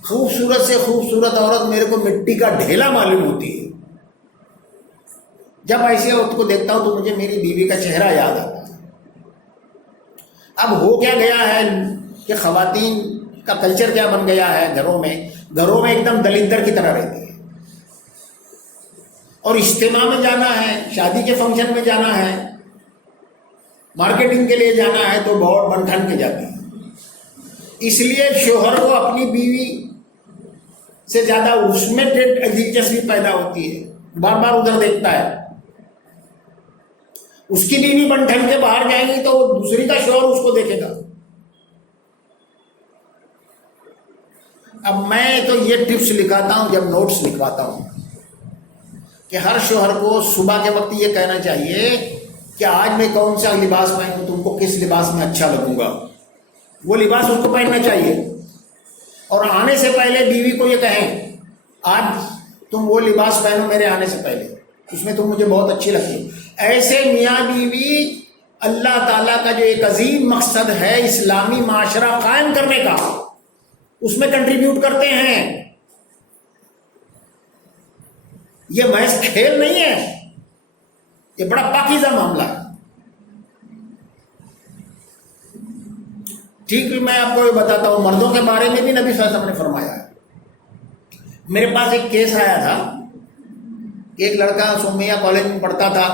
خوبصورت سے خوبصورت عورت میرے کو مٹی کا ڈھیلا معلوم ہوتی ہے۔ جب ایسی عورت کو دیکھتا ہوں تو مجھے میری بیوی کا چہرہ یاد آتا ہے۔ اب ہو کیا گیا ہے کہ خواتین کا کلچر کیا بن گیا ہے، گھروں میں ایک دم دلندر کی طرح رہتی ہے، اور اجتماع میں جانا ہے، شادی کے فنکشن میں جانا ہے، مارکیٹنگ کے لیے جانا ہے تو بہت بن ٹھن کے جاتی ہے۔ اس لیے شوہر کو اپنی بیوی سے زیادہ اس میں دلچسپی پیدا ہوتی ہے، بار بار ادھر دیکھتا ہے۔ اس کی بیوی بن ٹھن کے باہر جائیں گی تو دوسری کا شوہر اس کو دیکھے گا۔ اب میں تو یہ ٹپس لکھاتا ہوں جب نوٹس لکھواتا ہوں کہ ہر شوہر کو صبح کے وقت یہ کہنا چاہیے کہ آج میں کون سا لباس پہنوں، تم کو کس لباس میں اچھا لگوں گا، وہ لباس اس کو پہننا چاہیے. اور آنے سے پہلے بیوی کو یہ کہیں آج تم وہ لباس پہنو میرے آنے سے پہلے، اس میں تم مجھے بہت اچھی لگتی ہو. ایسے میاں بیوی اللہ تعالیٰ کا جو ایک عظیم مقصد ہے اسلامی معاشرہ قائم کرنے کا، اس میں کنٹریبیوٹ کرتے ہیں. یہ محض کھیل نہیں ہے، یہ بڑا پاکیزہ معاملہ ہے. ٹھیک ہے، میں آپ کو یہ بتاتا ہوں، مردوں کے بارے میں بھی نبی صلی اللہ علیہ وسلم نے فرمایا ہے. میرے پاس ایک کیس آیا تھا، ایک لڑکا سومیہ کالج میں پڑھتا تھا،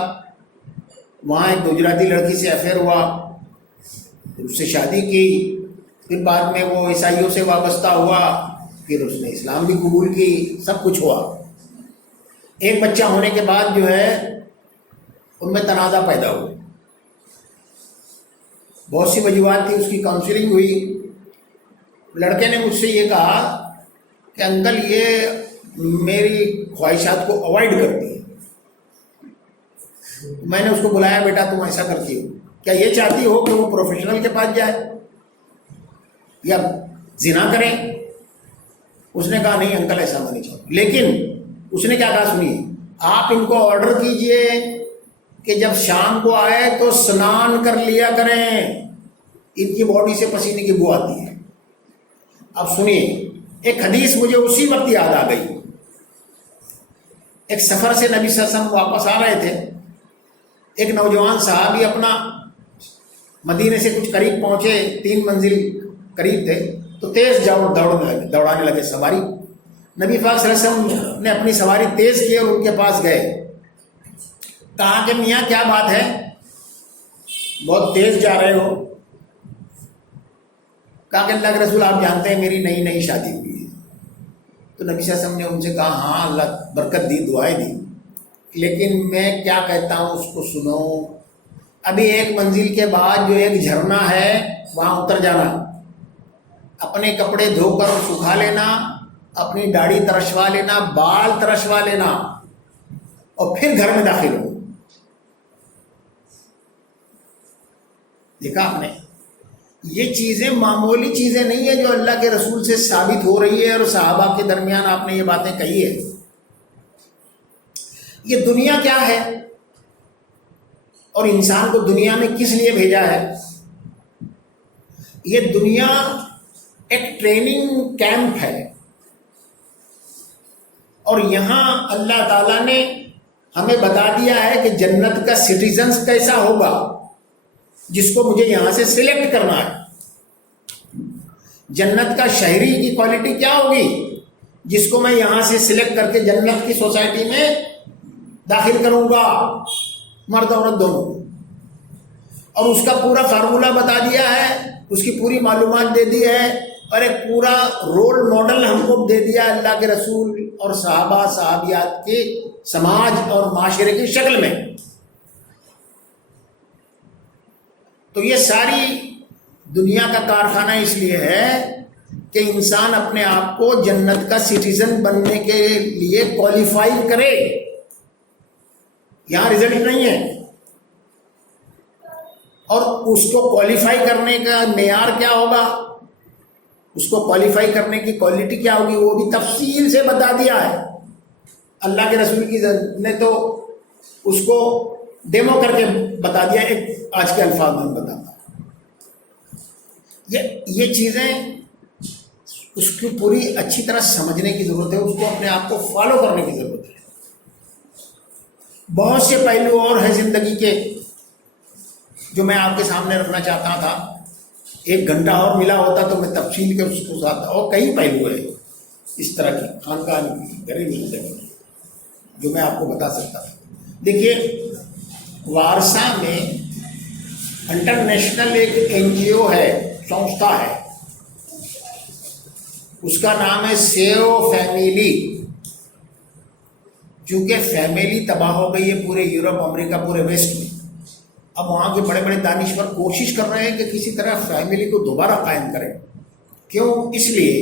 وہاں ایک گجراتی لڑکی سے افیئر ہوا، اس سے شادی کی، پھر بعد میں وہ عیسائیوں سے وابستہ ہوا، پھر اس نے اسلام بھی قبول کی، سب کچھ ہوا. ایک بچہ ہونے کے بعد جو ہے ان میں تنازع پیدا ہوا، بہت سی وجوہات تھی، اس کی کاؤنسلنگ ہوئی. لڑکے نے مجھ سے یہ کہا کہ انکل یہ میری خواہشات کو اوائڈ کرتی ہے. میں نے اس کو بلایا، بیٹا تم ایسا کرتی ہو، کیا یہ چاہتی ہو کہ وہ پروفیشنل کے پاس جائے یا زنا کرے؟ اس نے کہا نہیں انکل ایسا میں نہیں چاہتا. لیکن اس نے کیا کہا سنیے، آپ ان کو آرڈر کیجئے کہ جب شام کو آئے تو سنان کر لیا کریں، ان کی باڈی سے پسینے کی بو آتی ہے. اب سنیے، ایک حدیث مجھے اسی وقت یاد آ گئی. ایک سفر سے نبی صلی اللہ علیہ وسلم واپس آ رہے تھے، ایک نوجوان صحابی اپنا مدینے سے کچھ قریب پہنچے، 3 منزل قریب تھے، تو تیز دوڑانے لگے سواری. نبی پاک صلی اللہ علیہ وسلم نے اپنی سواری تیز کی اور ان کے پاس گئے. کہا کہ میاں کیا بات ہے، بہت تیز جا رہے ہو؟ کہا کہ اللہ کے رسول آپ جانتے ہیں میری نئی نئی شادی ہوئی ہے. تو نبی صلی اللہ علیہ وسلم نے ان سے کہا ہاں اللہ برکت دی، دعائیں دی، لیکن میں کیا کہتا ہوں اس کو سنو. ابھی 1 منزل کے بعد جو ایک جھرنا ہے وہاں اتر جانا، اپنے کپڑے دھو کر سکھا لینا، اپنی داڑھی ترشوا لینا، بال ترشوا لینا، اور پھر گھر میں داخل ہو. دیکھا آپ نے، یہ چیزیں معمولی چیزیں نہیں ہیں جو اللہ کے رسول سے ثابت ہو رہی ہے، اور صحابہ کے درمیان آپ نے یہ باتیں کہی ہے. یہ دنیا کیا ہے اور انسان کو دنیا میں کس لیے بھیجا ہے؟ یہ دنیا ایک ٹریننگ کیمپ ہے، اور یہاں اللہ تعالیٰ نے ہمیں بتا دیا ہے کہ جنت کا سٹیزنز کیسا ہوگا، جس کو مجھے یہاں سے سلیکٹ کرنا ہے. جنت کا شہری کی کوالٹی کیا ہوگی، جس کو میں یہاں سے سلیکٹ کر کے جنت کی سوسائٹی میں داخل کروں گا، مرد عورت دونوں. اور اس کا پورا فارمولہ بتا دیا ہے، اس کی پوری معلومات دے دی ہے، اور ایک پورا رول ماڈل ہم کو دے دیا اللہ کے رسول اور صحابہ صحابیات کے سماج اور معاشرے کی شکل میں. تو یہ ساری دنیا کا کارخانہ اس لیے ہے کہ انسان اپنے آپ کو جنت کا سٹیزن بننے کے لیے کوالیفائی کرے. یہاں رزلٹ نہیں ہے، اور اس کو کوالیفائی کرنے کا معیار کیا ہوگا، اس کو کوالیفائی کرنے کی کوالٹی کیا ہوگی، وہ بھی تفصیل سے بتا دیا ہے اللہ کے رسول کی نے. تو اس کو ڈیمو کر کے بتا دیا، ایک آج کے الفاظ میں بتاتا ہوں. یہ چیزیں اس کی پوری اچھی طرح سمجھنے کی ضرورت ہے، اس کو اپنے آپ کو فالو کرنے کی ضرورت ہے. بہت سے پہلو اور ہیں زندگی کے جو میں آپ کے سامنے رکھنا چاہتا تھا. 1 گھنٹہ اور ملا ہوتا تو میں تفصیل کے اس کو ساتھ، اور کئی پہلو ہیں اس طرح کی خانقاہ غریب زندگی جو میں آپ کو بتا سکتا تھا. دیکھیے، وارسا میں انٹرنیشنل ایک NGO ہے، سنستھا ہے، اس کا نام ہے سیو فیملی. چونکہ فیملی تباہ ہو گئی ہے پورے یورپ، امریکہ، پورے ویسٹ میں. اب وہاں کے بڑے بڑے دانشور کوشش کر رہے ہیں کہ کسی طرح فیملی کو دوبارہ قائم کریں. کیوں؟ اس لیے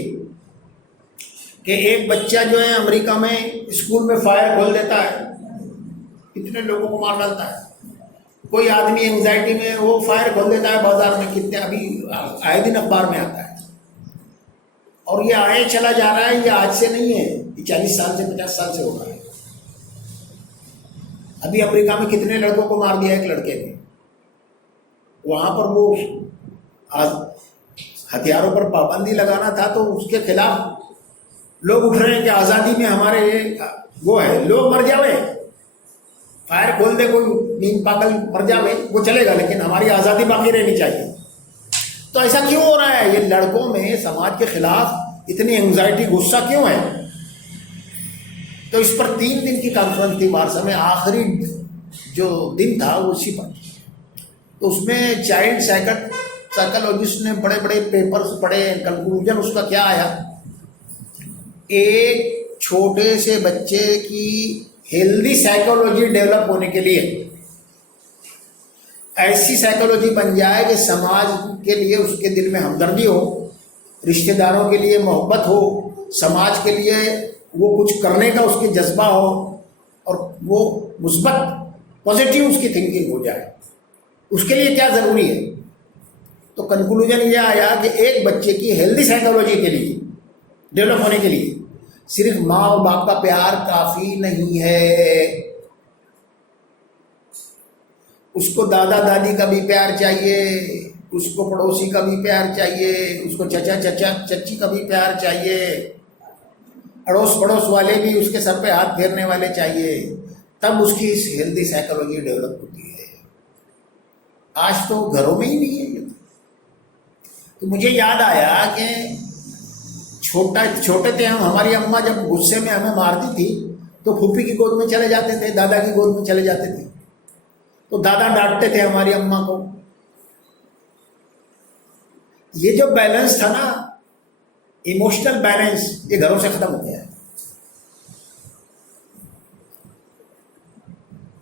کہ ایک بچہ جو ہے امریکہ میں اسکول میں فائر کھول دیتا ہے، کتنے لوگوں کو مار ڈالتا ہے. کوئی آدمی انگزائٹی میں وہ فائر کھول دیتا ہے بازار میں, کتنے ابھی آئے دن اخبار میں آتا ہے. اور یہ آئے چلا جا رہا ہے, یہ آج سے نہیں ہے, یہ 40 سال سے 50 سال سے ہو رہا ہے. ابھی امریکہ میں کتنے لڑکوں کو مار دیا ایک لڑکے نے. وہاں پر وہ ہتھیاروں پر پابندی لگانا تھا تو اس کے خلاف لوگ اٹھ رہے ہیں کہ آزادی میں ہمارے وہ ہے, لوگ مر جاوے, فائر کھول دے کوئی نیند پاگل مر جاوے وہ چلے گا, لیکن ہماری آزادی باقی رہنی چاہیے. تو ایسا کیوں ہو رہا ہے؟ یہ لڑکوں میں سماج کے خلاف اتنی انگزائٹی, غصہ کیوں ہے؟ تو اس پر 3 دن کی کانفرنس تھی وارسا میں. آخری جو دن تھا وہ اسی پر. تو اس میں چائلڈ سائیکالوجسٹ نے بڑے بڑے پیپرز پڑھے. کنکلوژن اس کا کیا آیا؟ ایک چھوٹے سے بچے کی ہیلدی سائیکالوجی ڈیولپ ہونے کے لیے ایسی سائیکالوجی بن جائے کہ سماج کے لیے اس کے دل میں ہمدردی ہو, رشتہ داروں کے لیے محبت ہو, سماج کے لیے وہ کچھ کرنے کا اس کے جذبہ ہو, اور وہ مثبت پازیٹیو اس کی تھنکنگ ہو جائے. اس کے لیے کیا ضروری ہے؟ تو کنکلوژن یہ آیا کہ ایک بچے کی ہیلدی سائیکالوجی کے لیے ڈیولپ ہونے کے لیے صرف ماں اور باپ کا پیار کافی نہیں ہے. اس کو دادا دادی کا بھی پیار چاہیے, اس کو پڑوسی کا بھی پیار چاہیے, اس کو چچا چچی کا بھی پیار چاہیے, اڑوس پڑوس والے بھی اس کے سر پہ ہاتھ پھیرنے والے چاہیے, تب اس کی ہیلدی سائیکالوجی ڈیولپ ہوتی ہے. آج تو گھروں میں ہی نہیں ہے. تو مجھے یاد آیا کہ چھوٹے تھے ہم, ہماری اماں جب غصے میں ہمیں مارتی تھی تو پھوپھی کی گود میں چلے جاتے تھے, دادا کی گود میں چلے جاتے تھے. تو دادا ڈانٹتے تھے ہماری اماں کو. یہ جو بیلنس تھا نا, ایموشنل بیلنس, یہ گھروں سے ختم ہو گیا ہے.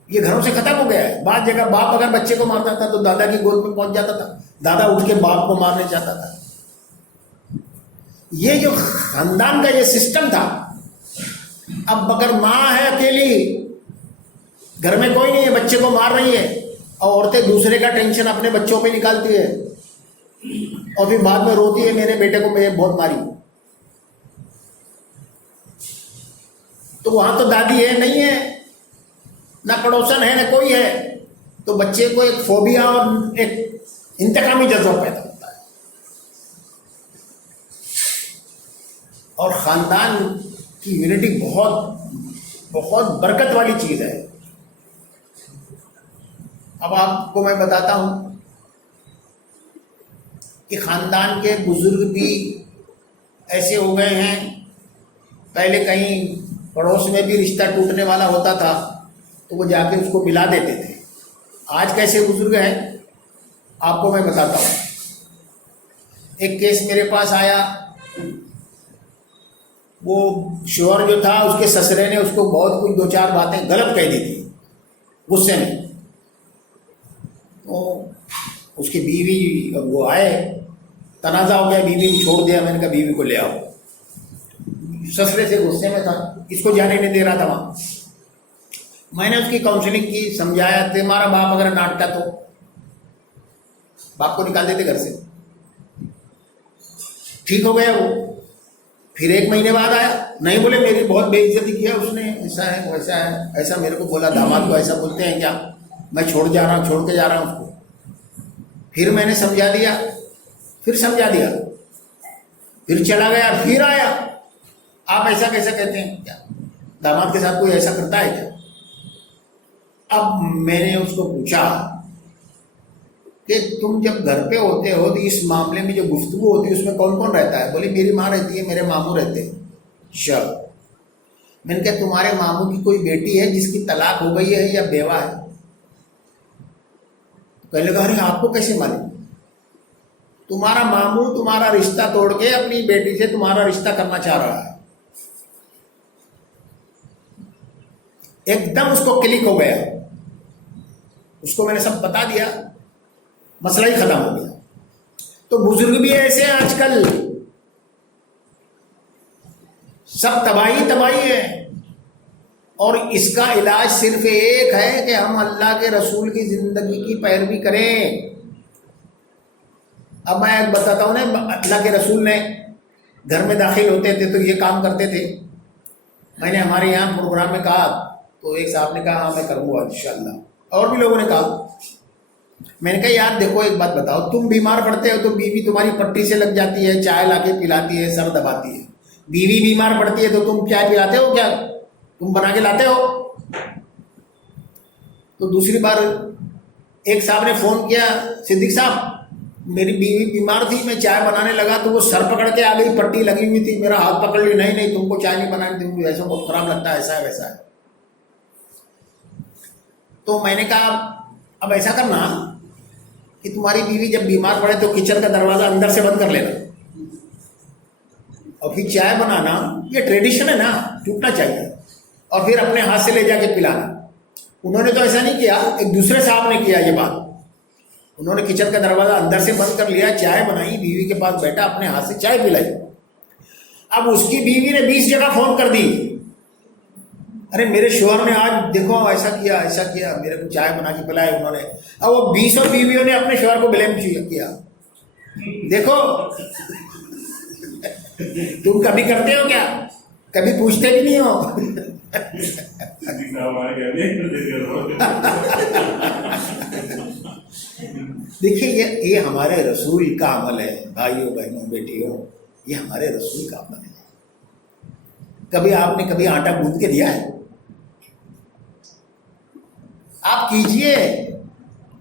یہ گھروں سے ختم ہو گیا ہے. بعض جگہ باپ اگر بچے کو مارتا تھا تو دادا کی گود میں پہنچ جاتا تھا, دادا اٹھ کے باپ کو مارنے چاہتا تھا. یہ جو خاندان کا یہ سسٹم تھا, اب اگر ماں ہے اکیلی, گھر میں کوئی نہیں ہے, بچے کو مار رہی ہے, اور عورتیں دوسرے کا ٹینشن اپنے بچوں پہ نکالتی ہے, اور پھر بعد میں روتی ہے میرے بیٹے کو میں بہت ماری. تو وہاں تو دادی ہے نہیں ہے, نہ پڑوسن ہے, نہ کوئی ہے. تو بچے کو ایک فوبیا اور ایک انتقامی جذبہ پیدا ہوتا ہے. اور خاندان کی یونٹی بہت برکت والی چیز ہے. اب آپ کو میں بتاتا ہوں کہ خاندان کے بزرگ بھی ایسے ہو گئے ہیں. پہلے کہیں پڑوس میں بھی رشتہ ٹوٹنے والا ہوتا تھا تو وہ جا کے اس کو ملا دیتے تھے. آج کیسے بزرگ ہیں آپ کو میں بتاتا ہوں. ایک کیس میرے پاس آیا, وہ شوہر جو تھا اس کے سسرے نے اس کو بہت کچھ 2-4 باتیں غلط کہہ دی تھی غصے میں. تو اس کی بیوی اور وہ آئے, تنازع ہو گیا, بیوی کو چھوڑ دیا. میں نے کہا بیوی کو لے آؤ. سسرے سے غصے میں تھا, اس کو جانے نہیں دے رہا تھا وہاں. میں نے اس کی کاؤنسلنگ کی, سمجھایا. تمہارا باپ اگر ڈانٹتا تو باپ کو نکال دیتے گھر سے. ٹھیک ہو گیا وہ. پھر 1 مہینے بعد آیا, نہیں بولے میری بہت بے عزتی کیا اس نے, ایسا ہے ویسا ہے, ایسا میرے کو بولا. داماد کو ایسا بولتے ہیں کیا؟ میں چھوڑ کے جا رہا ہوں اس کو. پھر میں نے سمجھا دیا, پھر سمجھا دیا, پھر چلا گیا. پھر آیا, آپ ایسا کیسا کہتے ہیں؟ کیا داماد کے ساتھ کوئی ایسا کرتا ہے کیا؟ اب میں نے اس کو پوچھا کہ تم جب گھر پہ ہوتے ہو تو اس معاملے میں جو گفتگو ہوتی ہے اس میں کون کون رہتا ہے؟ بولے میری ماں رہتی ہے, میرے ماموں رہتے ہیں. شب میں نے کہا تمہارے ماموں کی کوئی بیٹی ہے جس کی طلاق ہو گئی ہے یا بیوہ ہے؟ پہلے کہا ارے آپ کو کیسے معلوم؟ تمہارا ماموں تمہارا رشتہ توڑ کے اپنی بیٹی سے تمہارا رشتہ کرنا چاہ رہا ہے. ایک دم اس کو کلک ہو گیا. اس کو میں نے سب بتا دیا, مسئلہ ہی ختم ہو گیا. تو بزرگ بھی ایسے ہیں آج کل, سب تباہی ہے. اور اس کا علاج صرف ایک ہے کہ ہم اللہ کے رسول کی زندگی کی پیروی کریں. اب میں ایک بتاتا ہوں نا، اللہ کے رسول نے گھر میں داخل ہوتے تھے تو یہ کام کرتے تھے. میں نے ہمارے یہاں پروگرام میں کہا تو ایک صاحب نے کہا ہاں میں کروں گا انشاءاللہ، اور بھی لوگوں نے کہا. میں نے کہا یار دیکھو ایک بات بتاؤ، تم بیمار پڑتے ہو تو بیوی تمہاری پٹی سے لگ جاتی ہے، چائے لا کے پلاتی ہے، سر دباتی ہے. بیوی بیمار پڑتی ہے تو تم چائے پلاتے ہو کیا؟ تم بنا کے لاتے ہو؟ تو دوسری بار ایک صاحب نے فون کیا، صدیق صاحب میری بیوی بیمار تھی، میں چائے بنانے لگا تو وہ سر پکڑ کے آ گئی، پٹی لگی ہوئی تھی، میرا ہاتھ پکڑ لی، نہیں تم کو چائے نہیں بنانی، تم کو ایسا بہت خراب لگتا ہے، ایسا ہے ویسا ہے. تو میں نے کہا اب ایسا کرنا کہ تمہاری بیوی جب بیمار پڑے تو کچن کا دروازہ اندر سے بند کر لینا، اور پھر چائے بنانا، یہ ٹریڈیشن ہے نا، ٹوٹنا چاہیے، اور پھر اپنے ہاتھ سے لے جا کے پلانا. انہوں نے تو ایسا نہیں کیا، ایک دوسرے صاحب نے کیا یہ بات. انہوں نے کچن کا دروازہ اندر سے بند کر لیا، چائے بنائی، بیوی کے پاس بیٹھا، اپنے ہاتھ سے چائے پلائی. اب اس کی بیوی نے 20 جگہ فون کر دی، ارے میرے شوہر نے آج دیکھو ایسا کیا، میرے کو چائے بنا کے پلائی انہوں نے. اب وہ 20 بیویوں نے اپنے شوہر کو بلیم کیا. دیکھو تم کبھی کرتے ہو کیا؟ کبھی پوچھتے بھی نہیں ہو. دیکھیے یہ ہمارے رسول کا عمل ہے بھائیوں بہنوں بیٹیوں، یہ ہمارے رسول کا عمل ہے. کبھی آپ نے کبھی آٹا گوندھ کے دیا ہے؟ آپ کیجئے،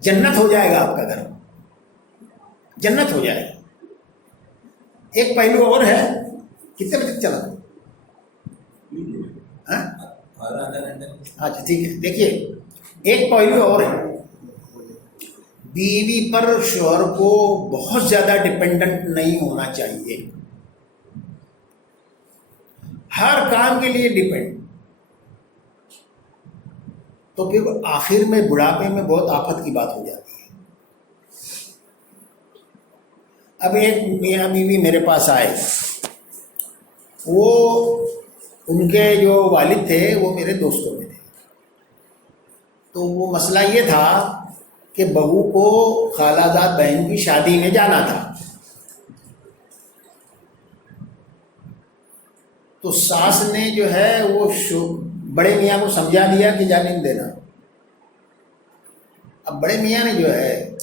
جنت ہو جائے گا آپ کا گھر، جنت ہو جائے گا. ایک پہلو اور ہے، کتنے بجے چلا؟ اچھا ٹھیک ہے. دیکھیے ایک پہلو اور ہے، بیوی پر شوہر کو بہت زیادہ ڈپینڈنٹ نہیں ہونا چاہیے، ہر کام کے لیے ڈپینڈ. تو پھر آخر میں بڑھاپے میں بہت آفت کی بات ہو جاتی ہے. اب ایک میاں بیوی میرے پاس آئے، وہ ان کے جو والد تھے وہ میرے دوستوں میں تھے. تو وہ مسئلہ یہ تھا کہ بہو کو خالہ زاد بہن کی شادی میں جانا تھا. تو ساس نے جو ہے وہ بڑے میاں کو سمجھا دیا کہ جانے نہیں دینا. اب بڑے میاں نے جو ہے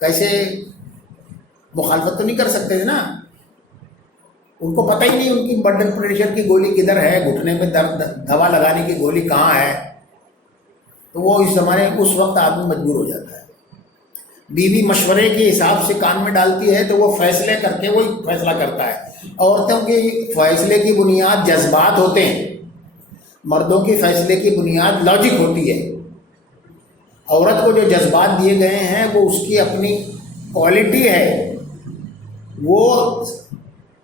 کیسے مخالفت تو نہیں کر سکتے تھے نا، ان کو پتہ ہی نہیں ان کی بلڈ پریشر کی گولی کدھر ہے، گھٹنے میں درد دوا لگانے کی گولی کہاں ہے. تو وہ اس زمانے اس وقت آدمی مجبور ہو جاتا ہے. بیوی مشورے کے حساب سے کان میں ڈالتی ہے تو وہ فیصلے کر کے وہی فیصلہ کرتا ہے. عورتوں کے فیصلے کی بنیاد جذبات ہوتے ہیں، مردوں کی فیصلے کی بنیاد لاجک ہوتی ہے. عورت کو جو جذبات دیے گئے ہیں وہ اس کی اپنی کوالٹی ہے، وہ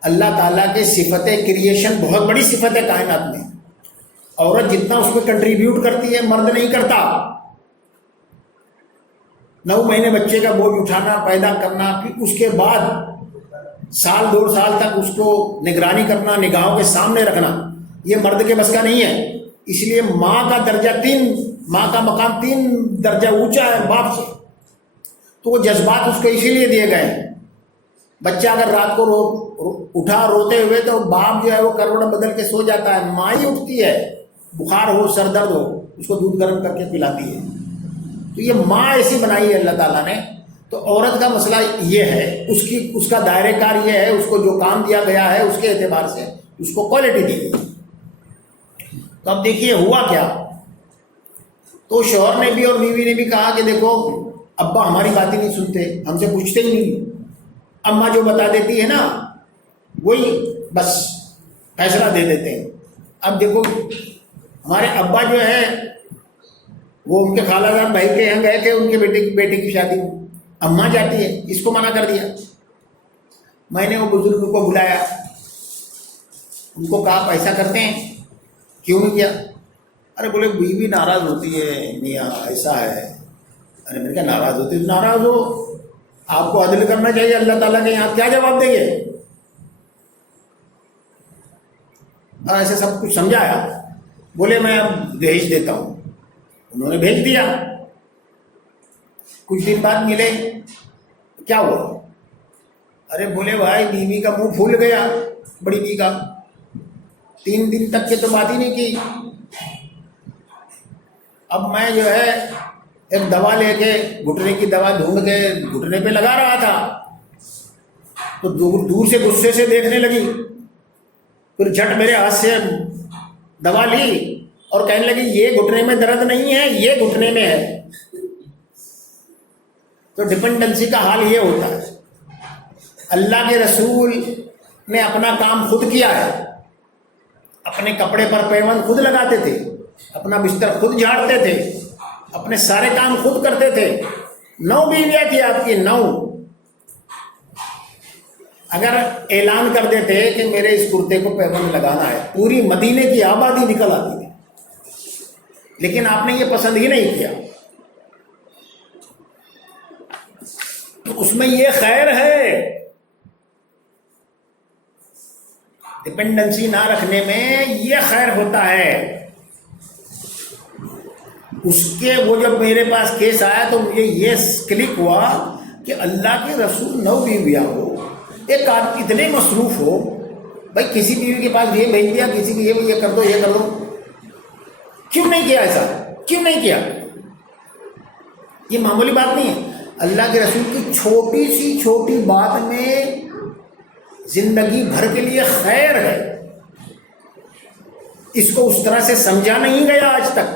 اللہ تعالیٰ کے صفت کریشن، بہت بڑی صفت ہے کائنات میں. عورت جتنا اس میں کنٹریبیوٹ کرتی ہے مرد نہیں کرتا. 9 مہینے بچے کا بوجھ اٹھانا، پیدا کرنا، پھر اس کے بعد سال 2 سال تک اس کو نگرانی کرنا، نگاہوں کے سامنے رکھنا، یہ مرد کے بس کا نہیں ہے. اس لیے ماں کا درجہ ماں کا مقام 3 درجہ اونچا ہے باپ سے. تو وہ جذبات اس کو اسی لیے دیے گئے ہیں. بچہ اگر رات کو اٹھا روتے ہوئے تو باپ جو ہے وہ کروڑ بدل کے سو جاتا ہے، ماں ہی اٹھتی ہے، بخار ہو سر درد ہو اس کو دودھ گرم کر کے پلاتی ہے. تو یہ ماں ایسی بنائی ہے اللہ تعالیٰ نے. تو عورت کا مسئلہ یہ ہے، اس کا دائرہ کار یہ ہے، اس کو جو کام دیا گیا ہے اس کے اعتبار سے اس کو کوالٹی دی گئی. تو اب دیکھیے ہوا کیا. تو شوہر نے بھی اور بیوی نے بھی کہا کہ دیکھو ابا ہماری بات ہی نہیں سنتے، ہم سے پوچھتے ہی نہیں، اماں جو بتا دیتی ہے نا وہی بس فیصلہ دے دیتے ہیں. اب دیکھو ہمارے ابا جو ہے وہ ان کے خالہ جان بھائی کے یہاں گئے تھے، ان کے بیٹے کی شادی میں، اماں جاتی ہے، اس کو منع کر دیا. میں نے وہ بزرگ کو بلایا، ان کو کہا آپ ایسا کرتے ہیں کیوں نہیں کیا؟ ارے بولے بیوی ناراض ہوتی ہے میاں، ایسا ہے. ارے میں نے کہا ناراض ہوتی ہے، ناراض ہو، آپ کو عدل کرنا چاہیے اللہ تعالیٰ کے یہاں، کیا جواب دیں گے؟ اور ایسے سب کچھ سمجھایا. بولے میں اب بھیج دیتا ہوں. انہوں نے بھیج دیا. کچھ دن بعد ملے, کیا ہوا؟ ارے بولے بھائی بیوی کا منہ پھول گیا, بڑی بیوی کا. 3 دن تک کے تو بات ہی نہیں کی. اب میں جو ہے ایک دوا لے کے, گھٹنے کی دوا ڈھونڈ کے گھٹنے پہ لگا رہا تھا, تو دور سے غصے سے دیکھنے لگی. پھر جھٹ میرے ہاتھ سے دوا لی اور کہنے لگی یہ گھٹنے میں درد نہیں ہے, یہ گھٹنے میں ہے. تو ڈپینڈنسی کا حال یہ ہوتا ہے. اللہ کے رسول نے اپنا کام خود کیا ہے. اپنے کپڑے پر پیوند خود لگاتے تھے, اپنا بستر خود جھاڑتے تھے, اپنے سارے کام خود کرتے تھے. 9 بیویاں تھی آپ کی, 9. اگر اعلان کر دیتے کہ میرے اس کرتے کو پیوند لگانا ہے, پوری مدینے کی آبادی نکل آتی تھی. لیکن آپ نے یہ پسند ہی نہیں کیا. تو اس میں یہ خیر ہے. ڈپینڈنسی نہ رکھنے میں یہ خیر ہوتا ہے. اس کے وہ جب میرے پاس کیس آیا تو مجھے یہ کلک ہوا کہ اللہ کے رسول 9 بیویاں ہو, ایک آدمی اتنے مصروف ہو. بھائی کسی بیوی کے پاس یہ بھیج دیا, کسی کی یہ کر دو, یہ کر دو. کیوں نہیں کیا ایسا, کیوں نہیں کیا؟ یہ معمولی بات نہیں ہے. اللہ کے رسول کی چھوٹی سی چھوٹی بات میں زندگی بھر کے لیے خیر ہے. اس کو اس طرح سے سمجھا نہیں گیا آج تک,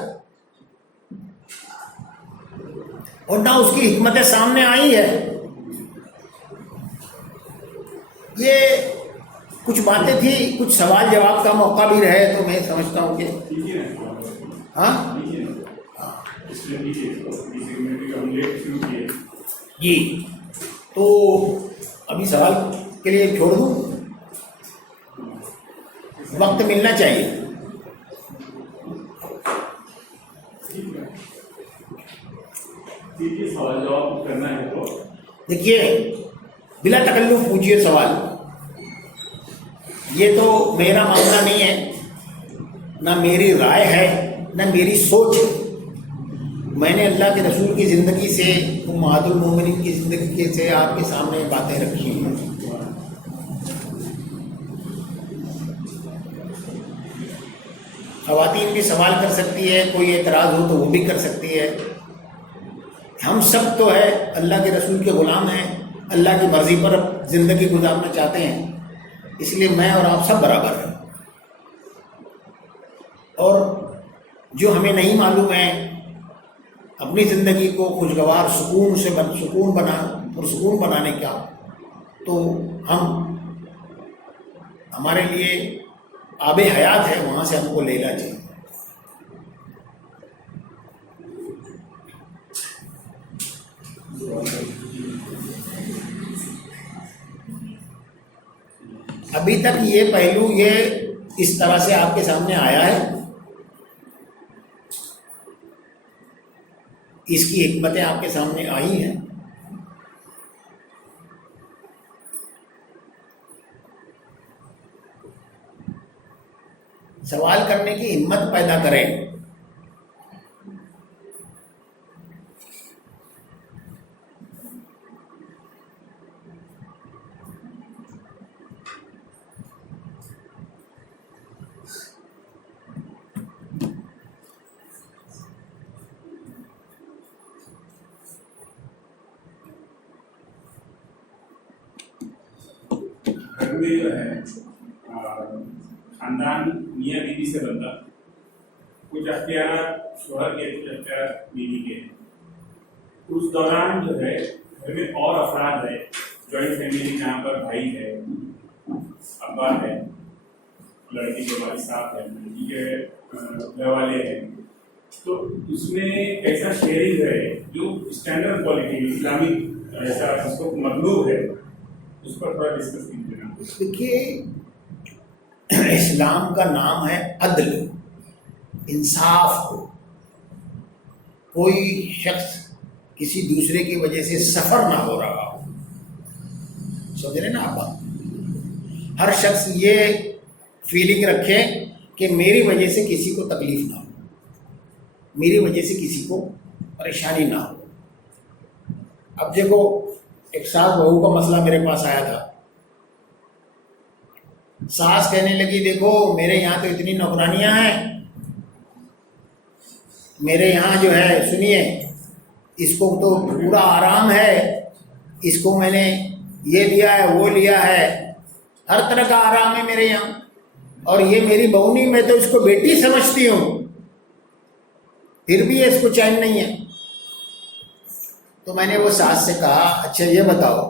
اور نہ اس کی حکمتیں سامنے آئی ہے. یہ کچھ باتیں تھی, کچھ سوال جواب کا موقع بھی رہے تو میں سمجھتا ہوں کہ ہاں جی. تو ابھی سوال کے لیے چھوڑ دوں, وقت ملنا چاہیے. سوال جواب کرنا ہے تو دیکھیے, بلا تکلف پوچھیے سوال. یہ تو میرا معاملہ نہیں ہے, نہ میری رائے ہے, نہ میری سوچ ہے. میں نے اللہ کے رسول کی زندگی سے, امہات المومنین کی زندگی سے آپ کے سامنے باتیں رکھی ہیں. خواتین بھی سوال کر سکتی ہے, کوئی اعتراض ہو تو وہ بھی کر سکتی ہے. ہم سب تو ہے اللہ کے رسول کے غلام ہیں, اللہ کی مرضی پر زندگی گزارنا چاہتے ہیں. اس لیے میں اور آپ سب برابر ہیں. اور جو ہمیں نہیں معلوم ہے, اپنی زندگی کو خوشگوار سکون بنانے کا, تو ہمارے لیے آب حیات ہے, وہاں سے ہم کو لینا چاہیے. ابھی تک یہ پہلو یہ اس طرح سے آپ کے سامنے آیا ہے, اس کی حکمتیں آپ کے سامنے آئی ہیں. سوال کرنے کی ہمت پیدا کریں. گھر میں جو ہے خاندان میاں بیوی سے بنتا, کچھ اختیارات شوہر کے, کچھ اختیارات بیوی کے. اس دوران جو ہے گھر میں اور افراد ہے, جوائنٹ فیملی جہاں پر بھائی ہے, ابا ہے, لڑکی کے والد صاحب ہے, لڑکی کے گھر والے ہیں, تو اس میں ایسا شیئرنگ ہے جو اسٹینڈرڈ کوالٹی اسلامی ایسا اس کو مطلوب ہے, اس پر تھوڑا ڈسکس کیجیے. دیکھیے, اسلام کا نام ہے عدل, انصاف کو. کوئی شخص کسی دوسرے کی وجہ سے سفر نہ ہو رہا ہو, سمجھ رہے نا آپ. ہر شخص یہ فیلنگ رکھے کہ میری وجہ سے کسی کو تکلیف نہ ہو, میری وجہ سے کسی کو پریشانی نہ ہو. اب دیکھو, ایک ساس بہو کا مسئلہ میرے پاس آیا تھا. ساس کہنے لگی دیکھو میرے یہاں تو اتنی نوکرانیاں ہیں, میرے یہاں جو ہے سنیے اس کو تو پورا آرام ہے, اس کو میں نے یہ لیا ہے وہ لیا ہے, ہر طرح کا آرام ہے میرے یہاں, اور یہ میری بہو نہیں, میں تو اس کو بیٹی سمجھتی ہوں, پھر بھی اس کو چین نہیں ہے. تو میں نے وہ ساس سے کہا اچھا یہ بتاؤ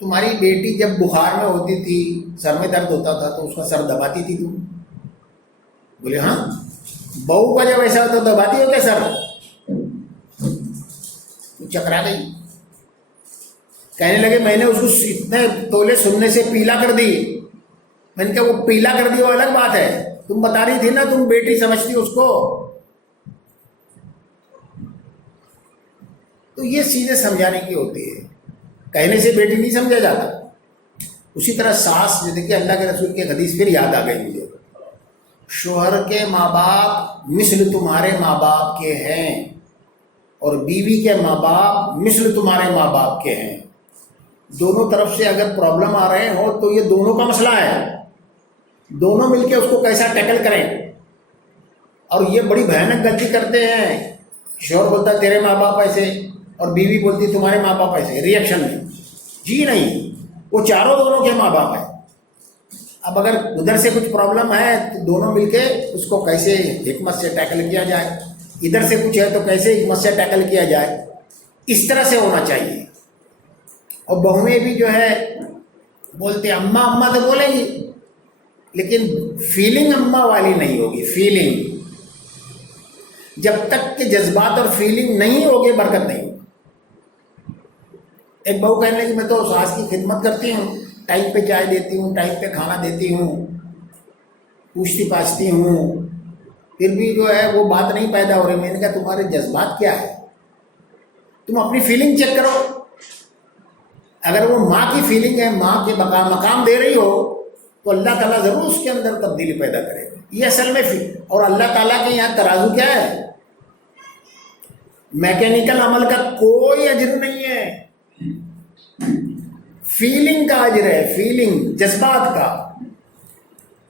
تمہاری بیٹی جب بخار میں ہوتی تھی, سر میں درد ہوتا تھا تو اس کا سر دباتی تھی تم؟ بولے ہاں. بہو کا جب ایسا ہوتا دباتی ہو کیا سر؟ چکرا گئی. کہنے لگے میں نے اس کو اتنے تولے سننے سے پیلا کر دی. میں نے کہا وہ پیلا کر دی وہ الگ بات ہے, تم بتا رہی تھی نا تم بیٹی سمجھتی اس کو. تو یہ چیزیں سمجھانے کی ہوتی ہے, کہنے سے بیٹی نہیں سمجھا جاتا. اسی طرح ساس, جو دیکھیے اللہ کے رسول کے حدیث پھر یاد آ گئی مجھے, شوہر کے ماں باپ مثل تمہارے ماں باپ کے ہیں اور بیوی کے ماں باپ مثل تمہارے ماں باپ کے ہیں. دونوں طرف سے اگر پرابلم آ رہے ہو تو یہ دونوں کا مسئلہ ہے, دونوں مل کے اس کو کیسا ٹیکل کریں. اور یہ بڑی بھیانک غلطی کرتے ہیں, شوہر بولتا ہے تیرے ماں باپ ایسے اور بیوی بولتی تمہارے ماں باپ ایسے, ریئیکشن میں. جی نہیں, وہ چاروں دونوں کے ماں باپ ہیں. اب اگر ادھر سے کچھ پرابلم ہے تو دونوں مل کے اس کو کیسے حکمت سے ٹیکل کیا جائے, ادھر سے کچھ ہے تو کیسے حکمت سے ٹیکل کیا جائے, اس طرح سے ہونا چاہیے. اور بہویں بھی جو ہے بولتے اماں اماں تو بولیں گی لیکن فیلنگ اماں والی نہیں ہوگی. فیلنگ جب تک کہ جذبات اور فیلنگ نہیں ہوگی برکت نہیں ہوگی. ایک بہو کہنے لگی میں تو ساس کی خدمت کرتی ہوں, ٹائم پہ چائے دیتی ہوں, ٹائم پہ کھانا دیتی ہوں, پوچھتی پاچھتی ہوں, پھر بھی جو ہے وہ بات نہیں پیدا ہو رہی. میں نے کہا تمہارے جذبات کیا ہے, تم اپنی فیلنگ چیک کرو. اگر وہ ماں کی فیلنگ ہے, ماں کے مقام دے رہی ہو تو اللہ تعالیٰ ضرور اس کے اندر تبدیلی پیدا کرے گا. یہ اصل میں اور اللہ تعالیٰ کے یہاں ترازو کیا ہے, میکینیکل عمل کا کوئی اجر نہیں ہے, فیلنگ کا اجر ہے. فیلنگ, جذبات کا,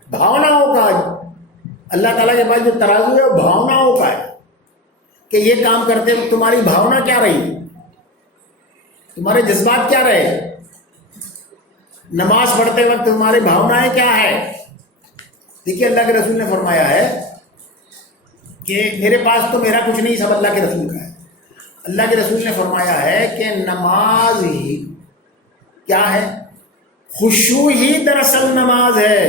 بھاوناؤں کا. اللہ تعالیٰ کے پاس جو ترازو ہے وہ بھاوناؤں کا ہے کہ یہ کام کرتے وقت تمہاری بھاونا کیا رہی, تمہارے جذبات کیا رہے, نماز پڑھتے وقت تمہاری بھاونائیں کیا ہے. دیکھیے اللہ کے رسول نے فرمایا ہے کہ میرے پاس تو میرا کچھ نہیں, سب اللہ کے رسول کا ہے. اللہ کے رسول نے فرمایا ہے کہ نماز ہی کیا ہے, خشوع ہی دراصل نماز ہے.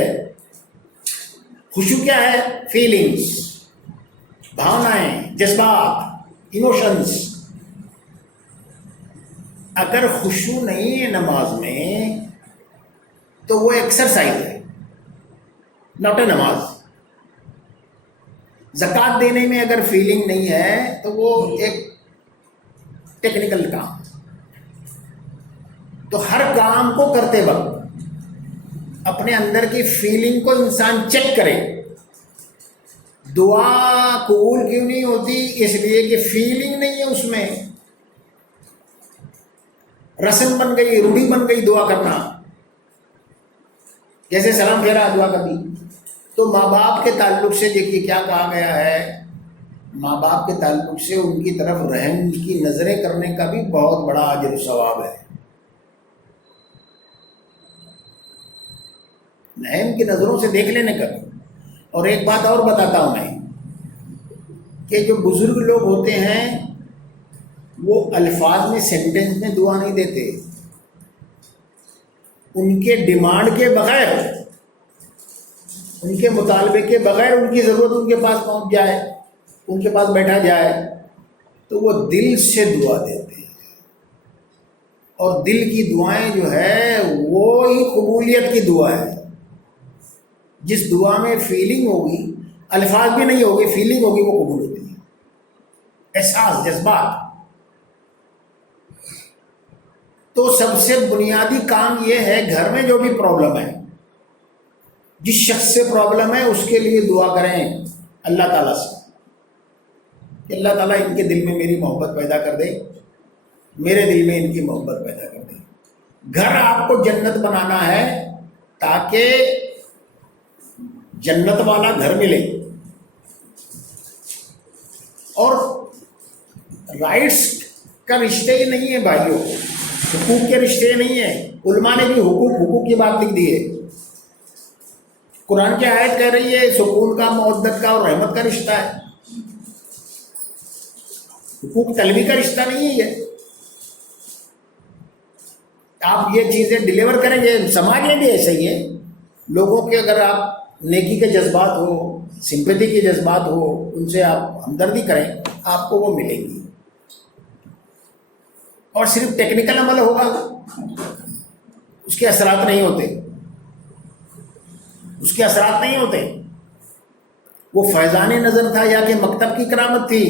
خشوع کیا ہے, فیلنگز, بھاونائیں, جذبات, ایموشنز. اگر خشوع نہیں ہے نماز میں تو وہ ایکسرسائز ہے, ناٹ اے نماز. زکوٰۃ دینے میں اگر فیلنگ نہیں ہے تو وہ ایک ٹیکنیکل کام. تو ہر کام کو کرتے وقت اپنے اندر کی فیلنگ کو انسان چیک کرے. دعا قبول کیوں نہیں ہوتی, اس لیے کہ فیلنگ نہیں ہے اس میں. رسم بن گئی, روڑی بن گئی دعا کرنا, جیسے سلام پھیرا دعا کر دی. تو ماں باپ کے تعلق سے دیکھیے کیا کہا گیا ہے, ماں باپ کے تعلق سے ان کی طرف رحم کی نظریں کرنے کا بھی بہت بڑا اجر و ثواب ہے. رحم کی نظروں سے دیکھ لینے کا. اور ایک بات اور بتاتا ہوں میں کہ جو بزرگ لوگ ہوتے ہیں وہ الفاظ میں, سینٹنس میں دعا نہیں دیتے. ان کے ڈیمانڈ کے بغیر, ان کے مطالبے کے بغیر ان کی ضرورت ان کے پاس پہنچ جائے, ان کے پاس بیٹھا جائے تو وہ دل سے دعا دیتے ہیں. اور دل کی دعائیں جو ہے وہ ہی قبولیت کی دعا ہے. جس دعا میں فیلنگ ہوگی, الفاظ بھی نہیں ہوگی, فیلنگ ہوگی, وہ قبول ہوتی ہے. احساس, جذبات. تو سب سے بنیادی کام یہ ہے, گھر میں جو بھی پرابلم ہے جس شخص سے پرابلم ہے اس کے لیے دعا کریں اللہ تعالیٰ سے کہ اللہ تعالیٰ ان کے دل میں میری محبت پیدا کر دے، میرے دل میں ان کی محبت پیدا کر دے۔ گھر آپ کو جنت بنانا ہے تاکہ جنت والا گھر ملے، اور رائٹس کا رشتے ہی نہیں ہے بھائیوں، حقوق کے رشتے نہیں ہیں۔ علماء نے بھی حقوق کی بات لکھ دی ہے۔ قرآن کی آیت کہہ رہی ہے سکون کا، مودت کا اور رحمت کا رشتہ ہے، حقوق طلبی کا رشتہ نہیں ہے۔ آپ یہ چیزیں ڈیلیور کریں گے، سماج میں بھی ایسا ہی ہے، لوگوں کے اگر آپ نیکی کے جذبات ہو، سمپیتی کے جذبات ہو، ان سے آپ ہمدردی کریں، آپ کو وہ ملے گی۔ اور صرف ٹیکنیکل عمل ہوگا، اس کے اثرات نہیں ہوتے، اس کے اثرات نہیں ہوتے۔ وہ فیضان نظر تھا یا کہ مکتب کی کرامت تھی؟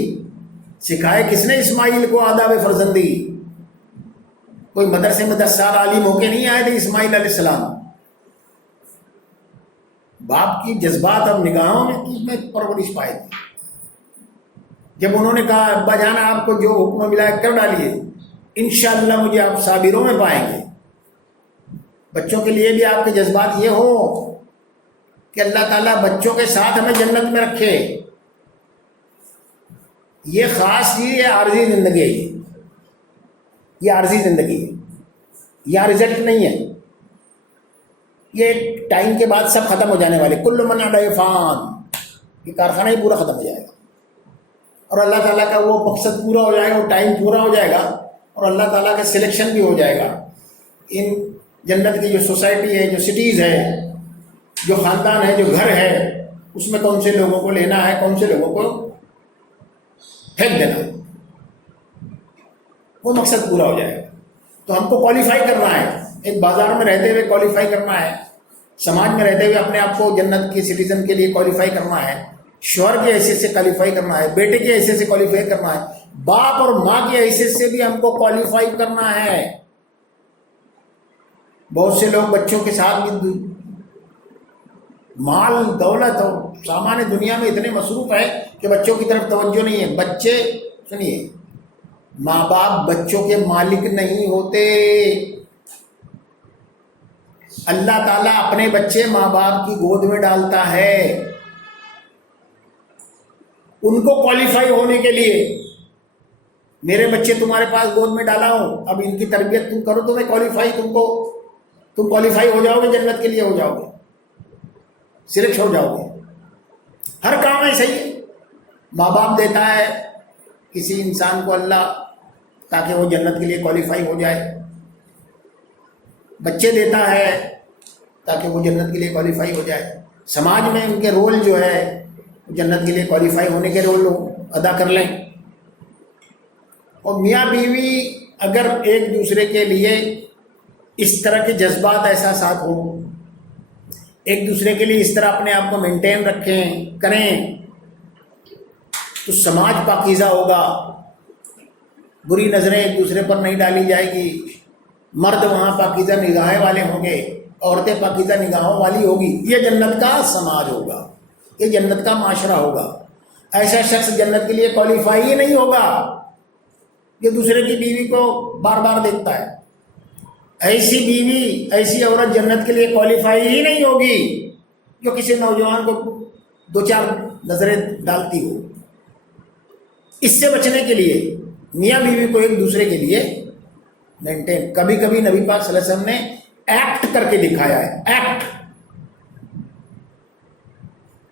سکھائے کس نے اسماعیل کو آداب فرزندی؟ کوئی مدرسے میں 10 سال عالم ہو کے نہیں آئے تھے اسماعیل علیہ السلام۔ باپ کی جذبات اور نگاہوں میں پرورش پائے تھے۔ جب انہوں نے کہا ابا جان آپ کو جو حکم ملا ہے کر ڈالیے، انشاءاللہ مجھے آپ صابروں میں پائیں گے۔ بچوں کے لیے بھی آپ کے جذبات یہ ہو کہ اللہ تعالیٰ بچوں کے ساتھ ہمیں جنت میں رکھے۔ یہ خاص چیز، یہ عارضی زندگی ہے، یہ عارضی زندگی ہے، یہ رزلٹ نہیں ہے۔ یہ ایک ٹائم کے بعد سب ختم ہو جانے والے، کل من علیہ فان، یہ کارخانہ ہی پورا ختم ہو جائے گا، اور اللہ تعالیٰ کا وہ مقصد پورا ہو جائے گا، وہ ٹائم پورا ہو جائے گا، اور اللہ تعالیٰ کا سلیکشن بھی ہو جائے گا۔ ان جنت کی جو سوسائٹی ہے، جو سٹیز ہے، جو خاندان ہے، جو گھر ہے، اس میں کون سے لوگوں کو لینا ہے، کون سے لوگوں کو پھینک دینا ہے، وہ مقصد پورا ہو جائے گا۔ تو ہم کو کوالیفائی کرنا ہے، ایک بازار میں رہتے ہوئے کوالیفائی کرنا ہے، سماج میں رہتے ہوئے اپنے آپ کو جنت کی سٹیزن کے لیے کوالیفائی کرنا ہے، شوہر کی حیثیت سے کوالیفائی کرنا ہے، بیٹے کی حیثیت سے کوالیفائی کرنا ہے، باپ اور ماں کی حیثیت سے بھی ہم کو کوالیفائی کرنا ہے۔ بہت سے لوگ بچوں کے ساتھ بھی مال دولت اور سامان دنیا میں اتنے مصروف ہے کہ بچوں کی طرف توجہ نہیں ہے۔ بچے سنیے، ماں باپ بچوں کے مالک نہیں ہوتے۔ اللہ تعالیٰ اپنے بچے ماں باپ کی گود میں ڈالتا ہے، ان کو کوالیفائی ہونے کے لیے۔ میرے بچے تمہارے پاس گود میں ڈالا ہوں، اب ان کی تربیت تم کرو تو میں کوالیفائی، تم کوالیفائی ہو جاؤ گے، جنت کے لیے ہو جاؤ گے، سلیکٹ ہو جاؤ گے۔ ہر کام ایسا ہی ہے، ماں باپ دیتا ہے کسی انسان کو اللہ تاکہ وہ جنت کے لیے کوالیفائی ہو جائے، بچے دیتا ہے تاکہ وہ جنت کے لیے کوالیفائی ہو جائے، سماج میں ان کے رول جو ہے جنت کے لیے کوالیفائی ہونے کے رول ادا کر لیں۔ اور میاں بیوی اگر ایک دوسرے کے لیے اس طرح کے جذبات احساسات ہوں، ایک دوسرے کے لیے اس طرح اپنے آپ کو مینٹین رکھیں کریں، تو سماج پاکیزہ ہوگا، بری نظریں ایک دوسرے پر نہیں ڈالی جائے گی، مرد وہاں پاکیزہ نگاہیں والے ہوں گے، عورتیں پاکیزہ نگاہوں والی ہوگی۔ یہ جنت کا سماج ہوگا، یہ جنت کا معاشرہ ہوگا۔ ایسا شخص جنت کے لیے کوالیفائی ہی نہیں ہوگا جو دوسرے کی بیوی کو بار بار دیکھتا ہے۔ ایسی بیوی، ایسی عورت جنت کے لیے کوالیفائی ہی نہیں ہوگی جو کسی نوجوان کو 2-4 نظریں ڈالتی ہو۔ اس سے بچنے کے لیے میاں بیوی کو ایک دوسرے کے لیے مینٹین، کبھی کبھی نبی پاک صلی اللہ علیہ وسلم نے ایکٹ کر کے دکھایا ہے، ایکٹ۔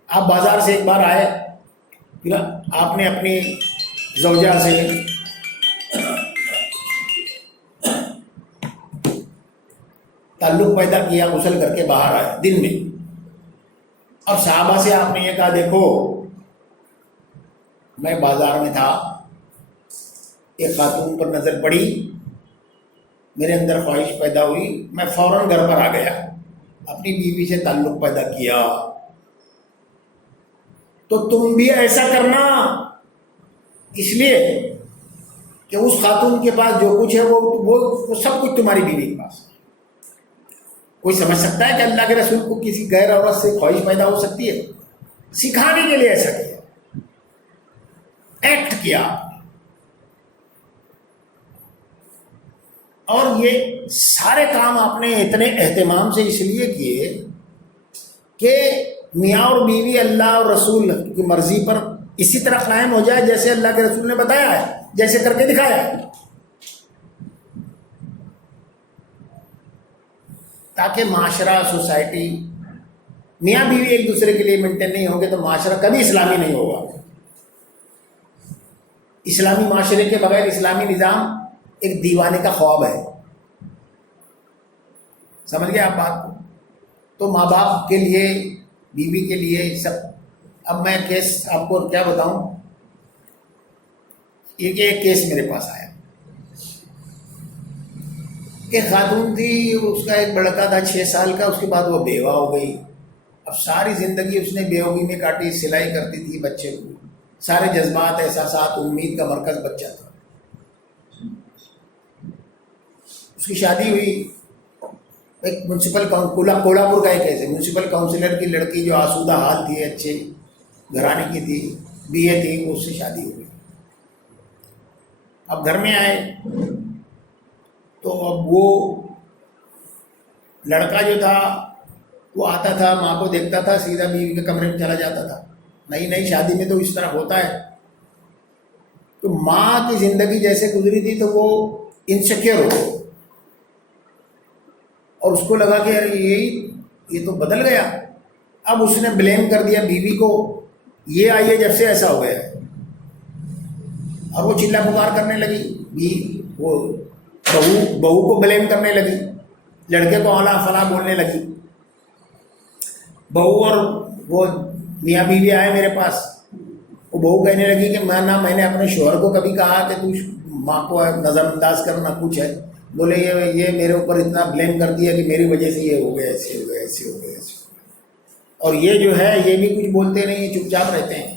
آپ بازار سے ایک بار آئے، پھر آپ نے اپنی زوجہ سے تعلق پیدا کیا، غسل کر کے باہر آئے دن میں، اور صحابہ سے آپ نے یہ کہا دیکھو میں بازار میں تھا، ایک خاتون پر نظر پڑی، میرے اندر خواہش پیدا ہوئی، میں فوراً گھر پر آ گیا، اپنی بیوی سے تعلق پیدا کیا۔ تو تم بھی ایسا کرنا، اس لیے کہ اس خاتون کے پاس جو کچھ ہے وہ سب کچھ تمہاری بیوی کے پاس۔ کوئی سمجھ سکتا ہے کہ اللہ کے رسول کو کسی غیر عورت سے خواہش پیدا ہو سکتی ہے؟ سکھانے کے لیے ایسا کیا، ایکٹ کیا. اور یہ سارے کام آپ نے اتنے اہتمام سے اس لیے کیے کہ میاں اور بیوی اللہ اور رسول کی مرضی پر اسی طرح قائم ہو جائے جیسے اللہ کے رسول نے بتایا ہے، جیسے کر کے دکھایا ہے، تاکہ معاشرہ، سوسائٹی، میاں بیوی ایک دوسرے کے لیے مینٹین نہیں ہوں گے تو معاشرہ کبھی اسلامی نہیں ہوگا. اسلامی معاشرے کے بغیر اسلامی نظام ایک دیوانے کا خواب ہے. سمجھ گئے آپ بات کو؟ تو ماں باپ کے لیے، بیوی کے لیے سب. اب میں کیس آپ کو کیا بتاؤں، ایک کیس میرے پاس آیا. ایک خاتون تھی، اس کا ایک لڑکا تھا 6 سال کا، اس کے بعد وہ بیوہ ہو گئی. اب ساری زندگی اس نے بیوگی میں کاٹی، سلائی کرتی تھی بچے کو، سارے جذبات، احساسات، امید کا مرکز بچہ تھا. اس کی شادی ہوئی ایک میونسپل کولہاپور کا ایک ایسے میونسپل کاؤنسلر کی لڑکی جو آسودہ حال تھی، اچھے گھرانے کی تھی، بی اے تھی، اس سے شادی ہو گئی. اب گھر میں آئے تو اب وہ لڑکا جو تھا وہ آتا تھا، ماں کو دیکھتا تھا، سیدھا بیوی کے کمرے میں چلا جاتا تھا. نئی شادی میں تو اس طرح ہوتا ہے. تو ماں کی زندگی جیسے گزری تھی تو وہ انسیکیور ہو، اور اس کو لگا کہ یار یہ تو بدل گیا. اب اس نے بلیم کر دیا بیوی کو، یہ آئی ہے جب سے ایسا ہو گیا ہے. اور وہ چلا پکار کرنے لگی، وہ بہو کو بلیم کرنے لگی، لڑکے کو اولا فلاں بولنے لگی. بہو اور وہ میاں بیوی آئے میرے پاس، وہ بہو کہنے لگی کہ میں نے اپنے شوہر کو کبھی کہا کہ تو ماں کو نظر انداز کرنا کچھ ہے. بولے یہ میرے اوپر اتنا بلیم کر دیا کہ میری وجہ سے یہ ہو گیا، ایسے ہو گیا، ایسے ہو گیا، ایسے ہو گیا. اور یہ جو ہے یہ بھی کچھ بولتے نہیں ہیں، چپ چاپ رہتے ہیں.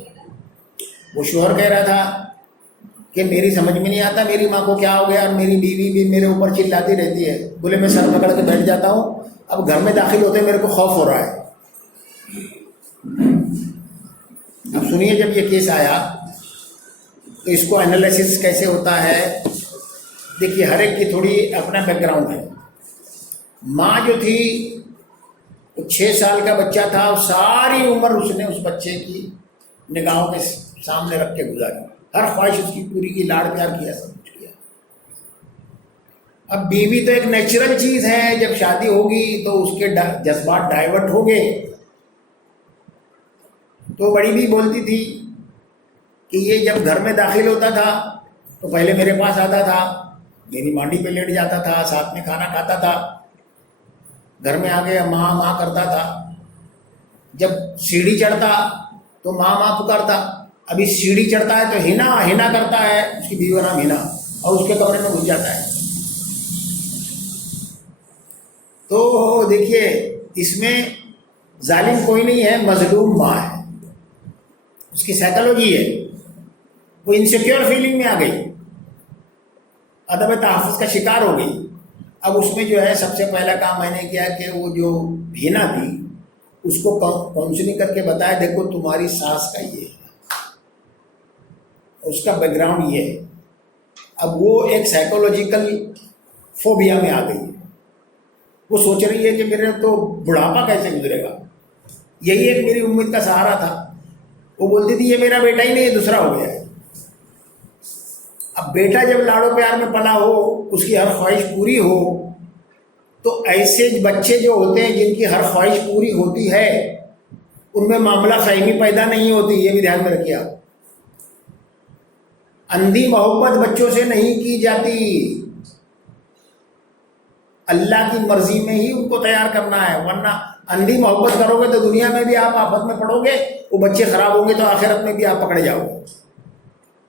وہ شوہر کہہ رہا تھا کہ میری سمجھ میں نہیں آتا میری ماں کو کیا ہو گیا، اور میری بیوی بھی میرے اوپر چلاتی رہتی ہے. بولے میں سر پکڑ کے بیٹھ جاتا ہوں، اب گھر میں داخل ہوتے میرے کو خوف ہو رہا ہے. اب سنیے، جب یہ کیس آیا تو اس کو انالیسس کیسے ہوتا ہے. دیکھیے ہر ایک کی تھوڑی اپنا بیک گراؤنڈ ہے. ماں جو تھی وہ 6 سال کا بچہ تھا، ساری عمر اس نے اس بچے کی نگاہوں کے سامنے رکھ کے گزاری، ہر خواہش اس کی پوری کی، لاڑ پیار کیا، سب کچھ کیا. اب بیوی تو ایک نیچرل چیز ہے، جب شادی ہوگی تو اس کے جذبات ڈائیورٹ ہو گئے. تو بڑی بھی بولتی تھی کہ یہ جب گھر میں داخل ہوتا تھا تو پہلے میرے پاس آتا تھا، میری مانڈی پہ لیٹ جاتا تھا، ساتھ میں کھانا کھاتا تھا، گھر میں آ کے ماں ماں کرتا تھا. جب سیڑھی چڑھتا تو ماں ماں پکارتا. ابھی سیڑھی چڑھتا ہے تو ہنا کرتا ہے، اس کی بیوی کا نام ہنا، اور اس کے کمرے میں گھس جاتا ہے. تو دیکھیے اس میں ظالم کوئی نہیں ہے، مظلوم ماں ہے. اس کی سائیکالوجی ہے، وہ انسیکیور فیلنگ میں آ گئی، عدم تحفظ کا شکار ہو گئی. اب اس میں جو ہے سب سے پہلا کام میں نے کیا کہ وہ جو ہینا تھی اس کو کاؤنسلنگ کر کے بتایا، دیکھو تمہاری ساس کا یہ ہے، اس کا بیک گراؤنڈ یہ ہے. اب وہ ایک سائیکولوجیکل فوبیا میں آ گئی، وہ سوچ رہی ہے کہ میرے تو بڑھاپا کیسے گزرے گا. یہی ایک میری امید کا سہارا تھا. وہ بولتی تھی یہ میرا بیٹا ہی نہیں ہے، دوسرا ہو گیا ہے. اب بیٹا جب لاڑو پیار میں پلا ہو، اس کی ہر خواہش پوری ہو، تو ایسے بچے جو ہوتے ہیں جن کی ہر خواہش پوری ہوتی ہے ان میں معاملہ فہمی پیدا نہیں ہوتی. یہ بھی دھیان میں رکھیے آپ. اندھی محبت بچوں سے نہیں کی جاتی، اللہ کی مرضی میں ہی ان کو تیار کرنا ہے. ورنہ اندھی محبت کرو گے تو دنیا میں بھی آپ آفت میں پڑو گے، وہ بچے خراب ہوں گے تو آخرت میں بھی آپ پکڑے جاؤ گے.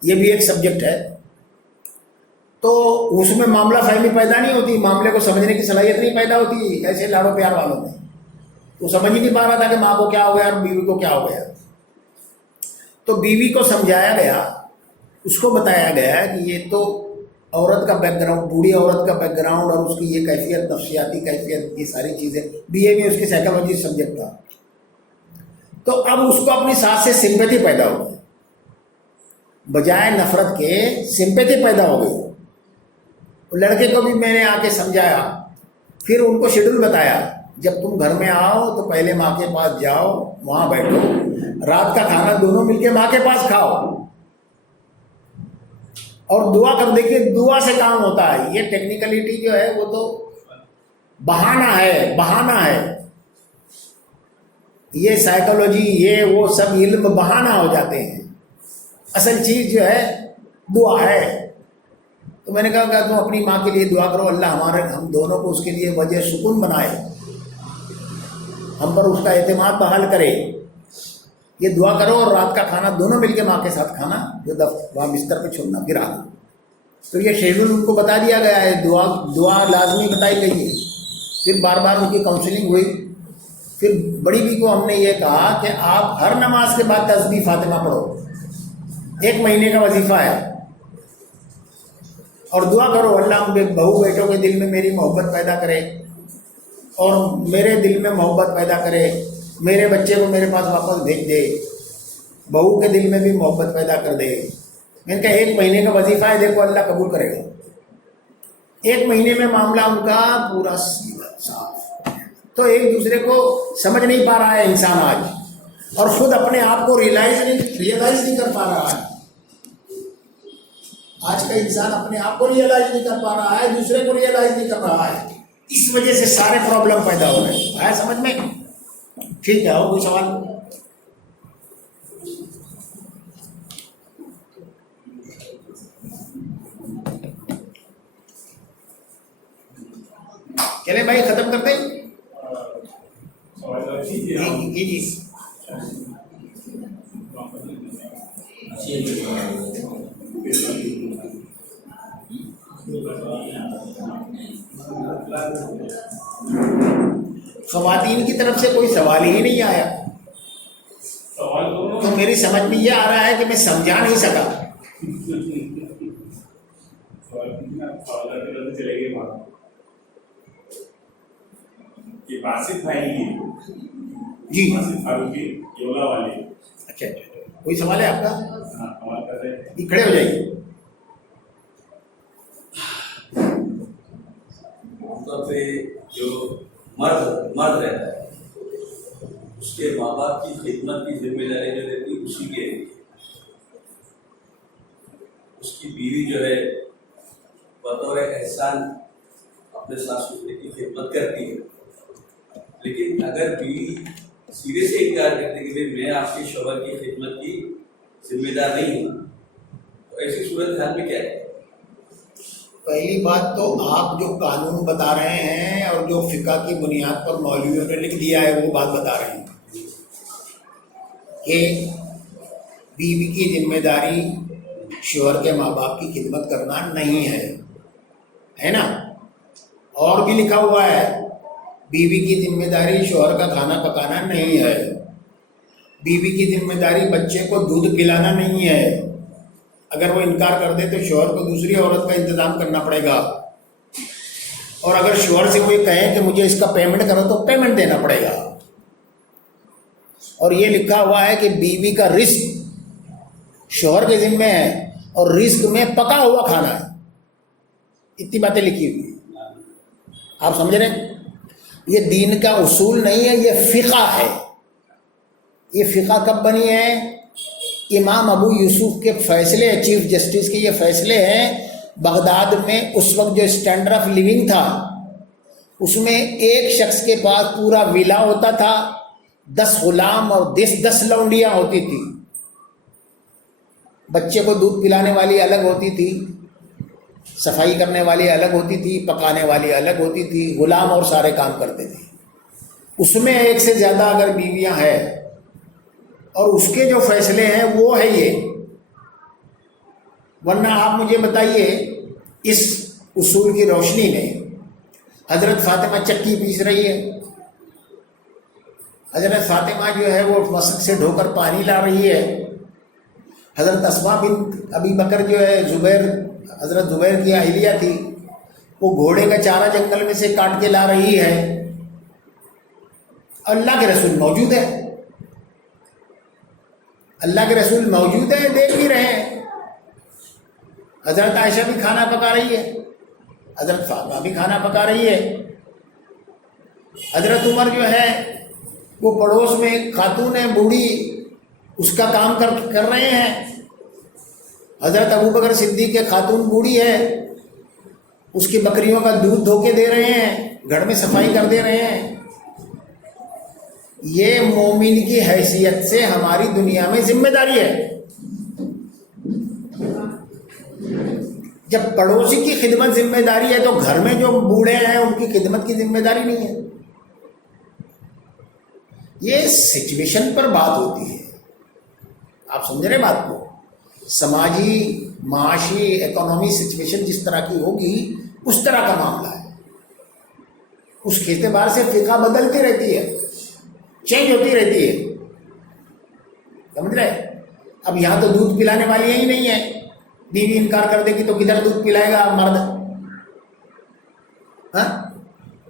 یہ بھی ایک سبجیکٹ ہے. تو اس میں معاملہ فہمی پیدا نہیں ہوتی، معاملے کو سمجھنے کی صلاحیت نہیں پیدا ہوتی. ایسے لاڑو پیار والوں میں وہ سمجھ ہی نہیں پا رہا تھا کہ ماں کو کیا ہو گیا اور بیوی کو کیا ہو گیا. تو بیوی کو سمجھایا گیا، اس کو بتایا گیا کہ یہ تو عورت کا بیک گراؤنڈ، بوڑھی عورت کا بیک گراؤنڈ اور اس کی یہ کیفیت، نفسیاتی کیفیت، یہ ساری چیزیں بی اے میں اس کی سائیکالوجی سبجیکٹ تھا. تو اب اس کو اپنی ساتھ سے سمپیتھی پیدا ہو گئی، بجائے نفرت کے سمپیتھی پیدا ہو گئی. لڑکے کو بھی میں نے آ کے سمجھایا، پھر ان کو شیڈول بتایا، جب تم گھر میں آؤ تو پہلے ماں کے پاس جاؤ، وہاں بیٹھو، رات کا کھانا دونوں مل کے ماں کے پاس کھاؤ اور دعا کر. دیکھیے دعا سے کام ہوتا ہے. یہ ٹیکنیکلٹی جو ہے وہ تو بہانہ ہے. یہ سائیکالوجی یہ وہ سب علم بہانہ ہو جاتے ہیں. اصل چیز جو ہے دعا ہے. تو میں نے کہا کہ تم اپنی ماں کے لیے دعا کرو، اللہ ہم دونوں کو اس کے لیے وجہ سکون بنائے، ہم پر اس کا اعتماد بحال کرے. یہ دعا کرو اور رات کا کھانا دونوں مل کے ماں کے ساتھ کھانا، جو وہاں بستر پہ چھوڑنا پھر آنا. تو یہ شیڈول ان کو بتا دیا گیا ہے، دعا لازمی بتائی گئی ہے. پھر بار بار ان کی کاؤنسلنگ ہوئی. پھر بڑی بھی کو ہم نے یہ کہا کہ آپ ہر نماز کے بعد تسبیح فاطمہ پڑھو، 1 مہینے کا وظیفہ ہے، اور دعا کرو اللہ بہو بیٹوں کے دل میں میری محبت پیدا کرے اور میرے دل میں محبت پیدا کرے، میرے بچے کو میرے پاس واپس بھیج دے، بہو کے دل میں بھی محبت پیدا کر دے. میں نے کہا 1 مہینے کا وظیفہ ہے، دیکھو اللہ قبول کرے گا. 1 مہینے میں معاملہ ان کا پورا سیدھا صاف. تو ایک دوسرے کو سمجھ نہیں پا رہا ہے انسان آج، اور خود اپنے آپ کو ریئلائز نہیں کر پا رہا ہے. آج کا انسان اپنے آپ کو ریئلائز نہیں کر پا رہا ہے، دوسرے کو ریئلائز نہیں کر رہا ہے. اس وجہ سے سارے پرابلم پیدا ہو رہے ہیں. آیا سمجھ میں؟ ٹھیک ہے، اور کوئی سوال؟ چلے بھائی ختم کرتے ہیں. جی خواتین کی طرف سے کوئی سوال ہی نہیں آیا، تو میری سمجھ میں یہ آ رہا ہے کہ میں سمجھا نہیں سکا. جی اچھا، کوئی سوال ہے آپ کا؟ کھڑے ہو جائیے. طور پہ جو مرد رہتا ہے اس کے ماں باپ کی خدمت کی ذمہ داری جو رہتی ہے اسی کے، اس کی بیوی جو ہے بطور احسان اپنے ساس سسرے کی خدمت کرتی ہے. لیکن اگر بیوی سیدھے سے انکار کرتے کہ میں آپ کے شوہر کی خدمت کی ذمہ دار نہیں ہوں، تو ایسی صورت حال میں کیا ہے؟ پہلی بات تو آپ جو قانون بتا رہے ہیں اور جو فقہ کی بنیاد پر مولویوں نے لکھ دیا ہے وہ بات بتا رہے ہیں کہ بیوی کی ذمہ داری شوہر کے ماں باپ کی خدمت کرنا نہیں ہے نا. اور بھی لکھا ہوا ہے بیوی کی ذمہ داری شوہر کا کھانا پکانا نہیں ہے، بیوی کی ذمہ داری بچے کو دودھ پلانا نہیں ہے. اگر وہ انکار کر دے تو شوہر کو دوسری عورت کا انتظام کرنا پڑے گا، اور اگر شوہر سے کوئی کہے کہ مجھے اس کا پیمنٹ کرو تو پیمنٹ دینا پڑے گا. اور یہ لکھا ہوا ہے کہ بیوی کا رزق شوہر کے ذمہ ہے اور رزق میں پکا ہوا کھانا ہے. اتنی باتیں لکھی ہوئی ہیں، آپ سمجھ رہے ہیں؟ یہ دین کا اصول نہیں ہے، یہ فقہ ہے. یہ فقہ کب بنی ہے؟ امام ابو یوسف کے فیصلے، چیف جسٹس کے یہ فیصلے ہیں. بغداد میں اس وقت جو اسٹینڈرڈ آف لیونگ تھا اس میں ایک شخص کے پاس پورا ولا ہوتا تھا، 10 غلام اور 10 لونڈیاں ہوتی تھی. بچے کو دودھ پلانے والی الگ ہوتی تھی، صفائی کرنے والی الگ ہوتی تھی، پکانے والی الگ ہوتی تھی، غلام اور سارے کام کرتے تھے. اس میں ایک سے زیادہ اگر بیویاں ہیں اور اس کے جو فیصلے ہیں وہ ہے یہ. ورنہ آپ مجھے بتائیے اس اصول کی روشنی میں حضرت فاطمہ چکی پیس رہی ہے، حضرت فاطمہ جو ہے وہ مسجد سے ڈھو کر پانی لا رہی ہے، حضرت اسماء بنت ابی بکر جو ہے زبیر حضرت زبیر کی اہلیہ تھی، وہ گھوڑے کا چارہ جنگل میں سے کاٹ کے لا رہی ہے، اللہ کے رسول موجود ہے، اللہ کے رسول موجود ہے، دیکھ بھی رہے ہیں۔ حضرت عائشہ بھی کھانا پکا رہی ہے، حضرت فاطمہ بھی کھانا پکا رہی ہے، حضرت عمر جو ہے وہ پڑوس میں خاتون ہے بوڑھی، اس کا کام کر رہے ہیں، حضرت ابوبکر صدیق کے خاتون بوڑھی ہے، اس کی بکریوں کا دودھ دھو کے دے رہے ہیں، گھر میں صفائی کر دے رہے ہیں۔ یہ مومن کی حیثیت سے ہماری دنیا میں ذمہ داری ہے۔ جب پڑوسی کی خدمت ذمہ داری ہے تو گھر میں جو بوڑھے ہیں ان کی خدمت کی ذمہ داری نہیں ہے۔ یہ سچویشن پر بات ہوتی ہے، آپ سمجھ رہے بات کو؟ سماجی، معاشی، اکنامی سچویشن جس طرح کی ہوگی اس طرح کا معاملہ ہے، اس کے اعتبار سے فقہ بدلتی رہتی ہے، چینج ہوتی رہتی ہے، سمجھ رہے؟ اب یہاں تو دودھ پلانے والی ہی نہیں ہے، بیوی انکار کر دے گی تو کدھر دودھ پلائے گا مرد؟ ہاں،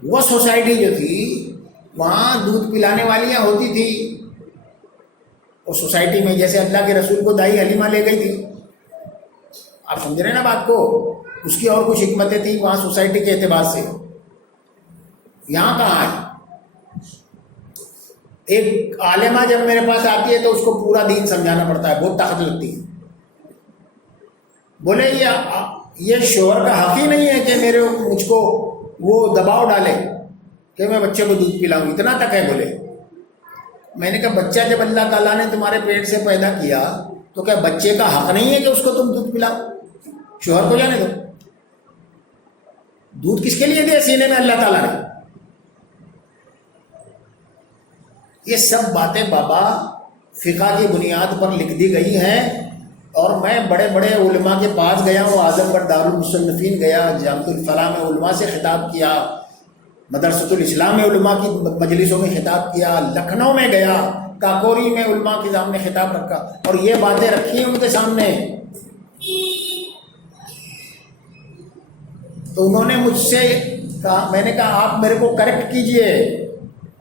وہ سوسائٹی جو تھی وہاں دودھ پلانے والیاں ہوتی تھی، اور سوسائٹی میں جیسے اللہ کے رسول کو دائی حلیمہ لے گئی تھی، آپ سمجھ رہے ہیں نا بات کو؟ اس کی اور کچھ حکمتیں تھیں وہاں سوسائٹی کے اعتبار سے، یہاں کہاں ہے؟ ایک عالمہ جب میرے پاس آتی ہے تو اس کو پورا دین سمجھانا پڑتا ہے، بہت طاقت لگتی ہے۔ بولے یہ شوہر کا حق ہی نہیں ہے کہ مجھ کو وہ دباؤ ڈالے کہ میں بچے کو دودھ پلاؤں، اتنا تک ہے۔ بولے میں نے کہا بچہ جب اللہ تعالیٰ نے تمہارے پیٹ سے پیدا کیا تو کیا بچے کا حق نہیں ہے کہ اس کو تم دودھ پلاؤ؟ شوہر کو جانے دو، دودھ کس کے لیے دیا سینے میں اللہ تعالیٰ نے؟ یہ سب باتیں بابا فقہ کی بنیاد پر لکھ دی گئی ہیں، اور میں بڑے بڑے علماء کے پاس گیا ہوں، اعظم گڑھ دارالمصنفین گیا، جامع الفلاح میں علماء سے خطاب کیا، مدرسۃ الاسلام میں علماء کی مجلسوں میں خطاب کیا، لکھنؤ میں گیا، کاکوری میں علماء کے سامنے خطاب رکھا، اور یہ باتیں رکھی ہیں ان کے سامنے۔ تو انہوں نے مجھ سے کہا، میں نے کہا آپ میرے کو کریکٹ کیجئے،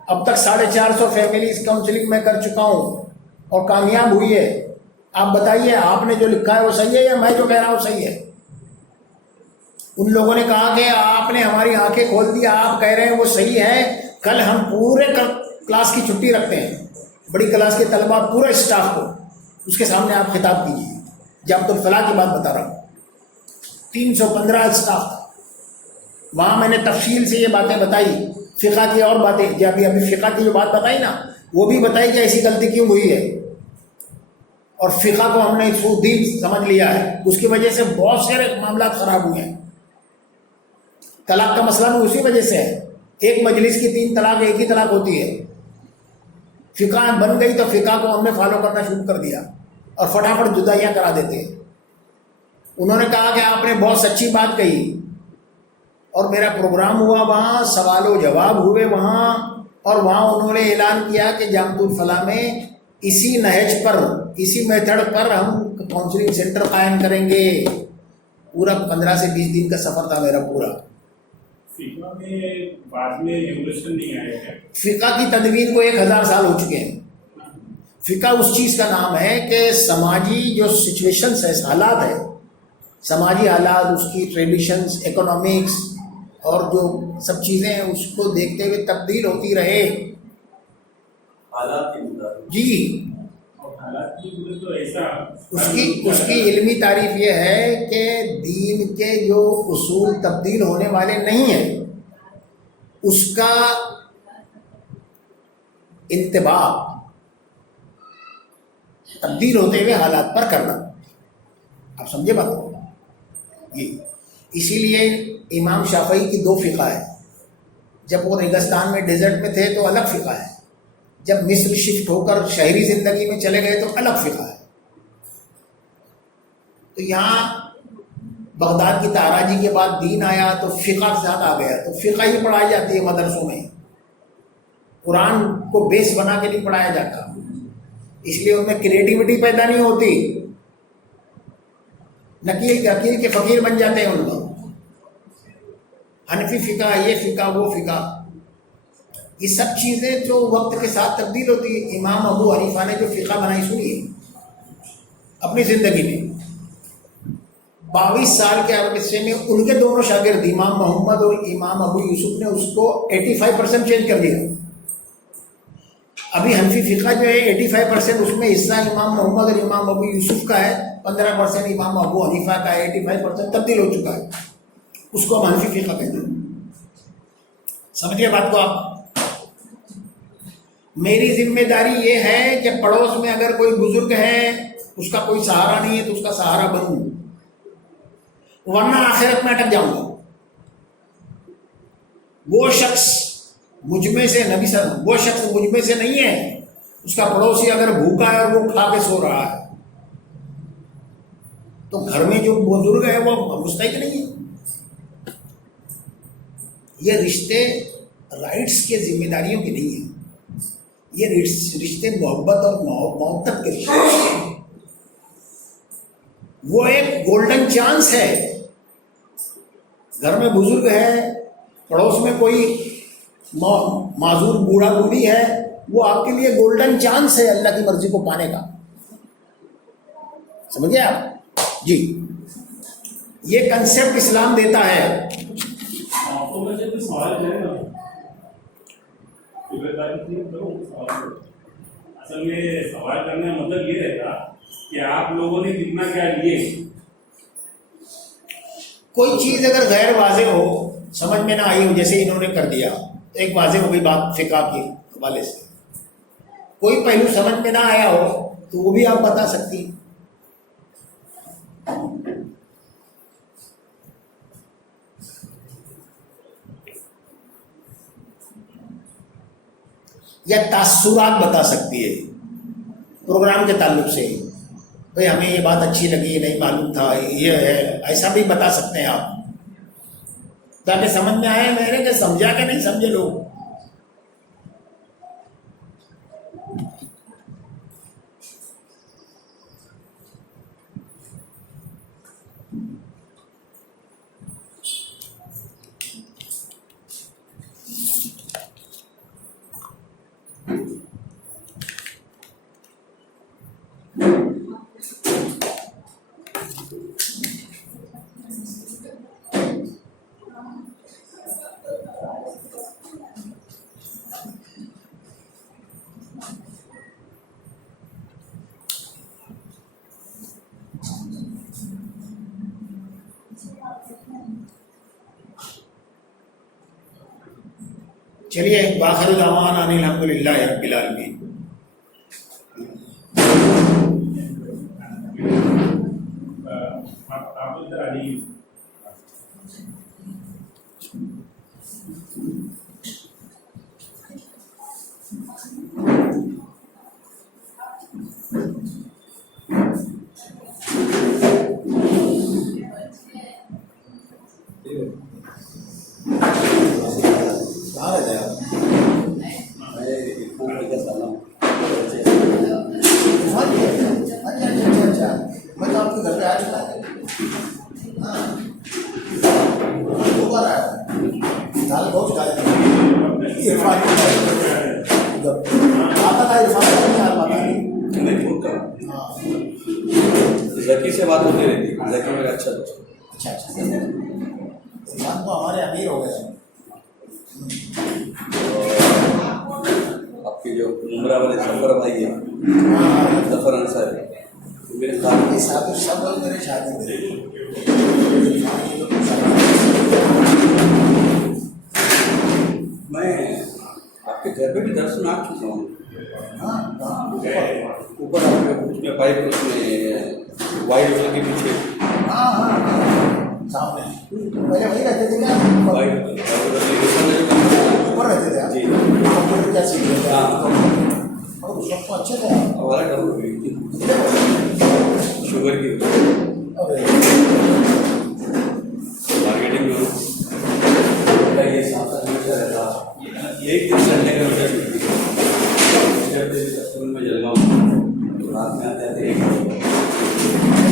اب تک 450 فیملیز کاؤنسلنگ میں کر چکا ہوں اور کامیاب ہوئی ہے، آپ بتائیے آپ نے جو لکھا ہے وہ صحیح ہے یا میں جو کہہ رہا ہوں صحیح ہے؟ ان لوگوں نے کہا کہ آپ نے ہماری آنکھیں کھول دی، آپ کہہ رہے ہیں وہ صحیح ہے، کل ہم پورے کلاس کی چھٹی رکھتے ہیں، بڑی کلاس کے طلباء پورے اسٹاف کو، اس کے سامنے آپ خطاب کیجیے۔ جامع الفلاح کی بات بتا رہا ہوں، 315 اسٹاف تھا وہاں، میں نے تفصیل سے یہ باتیں بتائی، فقہ کی اور باتیں، جب ابھی فقہ کی جو بات بتائی نا وہ بھی بتائی کہ ایسی غلطی کیوں ہوئی ہے، اور فقہ کو ہم نے دین سمجھ لیا ہے، اس کی وجہ سے بہت سارے معاملات خراب ہوئے ہیں۔ طلاق کا مسئلہ بھی اسی وجہ سے ہے، ایک مجلس کی 3 طلاق ایک ہی طلاق ہوتی ہے، فقہ بن گئی تو فقہ کو ہم نے فالو کرنا شروع کر دیا اور فٹافٹ جدائیاں کرا دیتے ہیں۔ انہوں نے کہا کہ آپ نے بہت سچی بات کہی، اور میرا پروگرام ہوا وہاں، سوال و جواب ہوئے وہاں، اور وہاں انہوں نے اعلان کیا کہ جامع الفلاح میں اسی نہج پر، اسی میتھڈ پر ہم کاؤنسلنگ سینٹر قائم کریں گے۔ پورا 15 سے 20 دن کا سفر تھا میرا پورا۔ فقہ میں بعد میں ریگولیشن نہیں آیا ہے، فقہ کی تدوین کو 1000 سال ہو چکے ہیں۔ فقہ اس چیز کا نام ہے کہ سماجی جو سچویشنس ہے، حالات ہے، سماجی حالات، اس کی ٹریڈیشنز، اکنامکس اور جو سب چیزیں ہیں اس کو دیکھتے ہوئے تبدیل ہوتی رہے حالات کے مطابق۔ جی، اور حالات کی وجہ تو ایسا اس کی علمی تعریف یہ ہے کہ دین کے جو اصول تبدیل ہونے والے نہیں ہیں، اس کا انتباہ تبدیل ہوتے ہوئے حالات پر کرنا، آپ سمجھے بات کو؟ جی، اسی لیے امام شافعی کی 2 فقہ ہے، جب وہ ریگستان میں ڈیزرٹ میں تھے تو الگ فقہ ہے، جب مصر شفٹ ہو کر شہری زندگی میں چلے گئے تو الگ فقہ ہے۔ تو یہاں بغداد کی تاراجی کے بعد دین آیا تو فقہ کے ساتھ آ گیا، تو فقہ ہی پڑھائی جاتی ہے مدرسوں میں، قرآن کو بیس بنا کے نہیں پڑھایا جاتا، اس لیے ان میں کریٹیوٹی پیدا نہیں ہوتی۔ نکیل کے فقیر بن جاتے ہیں ان کو. حنفی فقہ، یہ فقہ، وہ فقہ، یہ سب چیزیں جو وقت کے ساتھ تبدیل ہوتی ہے. امام ابو حنیفہ نے جو فقہ بنائی سنی اپنی زندگی میں 22 سال کے عرصے میں، ان کے دونوں شاگرد امام محمد اور امام ابو یوسف نے اس کو 85% چینج کر دیا. ابھی حنفی فقہ جو ہے 85% اس میں حصہ امام محمد اور امام ابو یوسف کا ہے، 15% امام ابو حنیفہ کا ہے، 85% تبدیل ہو چکا ہے. اس کو ہم حنفی فقہ کہتے ہیں. سمجھیے بات کو آپ. میری ذمہ داری یہ ہے کہ پڑوس میں اگر کوئی بزرگ ہے، اس کا کوئی سہارا نہیں ہے تو اس کا سہارا بنوں، ورنہ آخرت میں اٹک جاؤں گا. وہ شخص مجھ میں سے وہ شخص مجھ میں سے نہیں ہے. اس کا پڑوسی اگر بھوکا ہے اور وہ کھا کے سو رہا ہے تو گھر میں جو بزرگ ہے وہ مستحق نہیں ہے. یہ رشتے رائٹس کے ذمہ داریوں کے نہیں ہیں، یہ رشتے محبت اور محبت کے رشتے ہیں. وہ ایک گولڈن چانس ہے. گھر میں بزرگ ہے، پڑوس میں کوئی معذور بوڑھا بوڑھی ہے، وہ آپ کے لیے گولڈن چانس ہے اللہ کی مرضی کو پانے کا. سمجھ گئے آپ جی؟ یہ کنسیپٹ اسلام دیتا ہے. تو میں جب سوال کریں نا، اصل میں سوال کرنے کا مطلب یہ رہتا کہ آپ لوگوں نے کتنا کیا لیے. کوئی چیز اگر غیر واضح ہو، سمجھ میں نہ آئی ہو، جیسے انہوں نے کر دیا، ایک واضح ہو گئی بات فقہ کے حوالے سے. کوئی پہلو سمجھ میں نہ آیا ہو تو وہ بھی آپ بتا سکتی. یا تاثرات بتا سکتی ہے پروگرام کے تعلق سے. بھئی ہمیں یہ بات اچھی لگی، نہیں معلوم تھا، یہ ہے، ایسا بھی بتا سکتے ہیں آپ، تاکہ سمجھ میں آئے میرے کہ سمجھا کہ نہیں سمجھے لوگ. چلیے، باخر دعوانا ان الحمدللہ رب العالمین. میں تو آپ کے گھر پہ آ چکا ہے. دال بہت کھائے آتا تھا ذکی سے بات ہوتی رہتی. ذکی میرا اچھا دوست. اچھا عرفان تو ہمارے امیر ہو گئے. آپ کے جو عمرہ والے ظفر بھائی ہیں، ظفر انصاری، میرے خاندان یہ ساتھ سب لوگ میرے شادی میں. میں آپ کے گھر پہ بھی درس میں آ چکا ہوں. اوپر آپ کے اس میں پائپ، اس میں وائٹ کلر کے پیچھے سامنے پہلے وہی رہتے تھے کیا؟ وائٹ اوپر رہتے تھے جی. کیا سیکھ رہے تھے اور اس وقت تو اچھے تھے. ہمارا ڈبل ہوئی تھی شوگر کی مارکیٹنگ میں یہ 7-8 گھنٹہ رہتا. ایک دن سنڈے کا گھنٹہ چھٹی جب میں جلگاؤں رات میں آتے آتے 1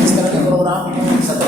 اس طرح کے پروگرام 17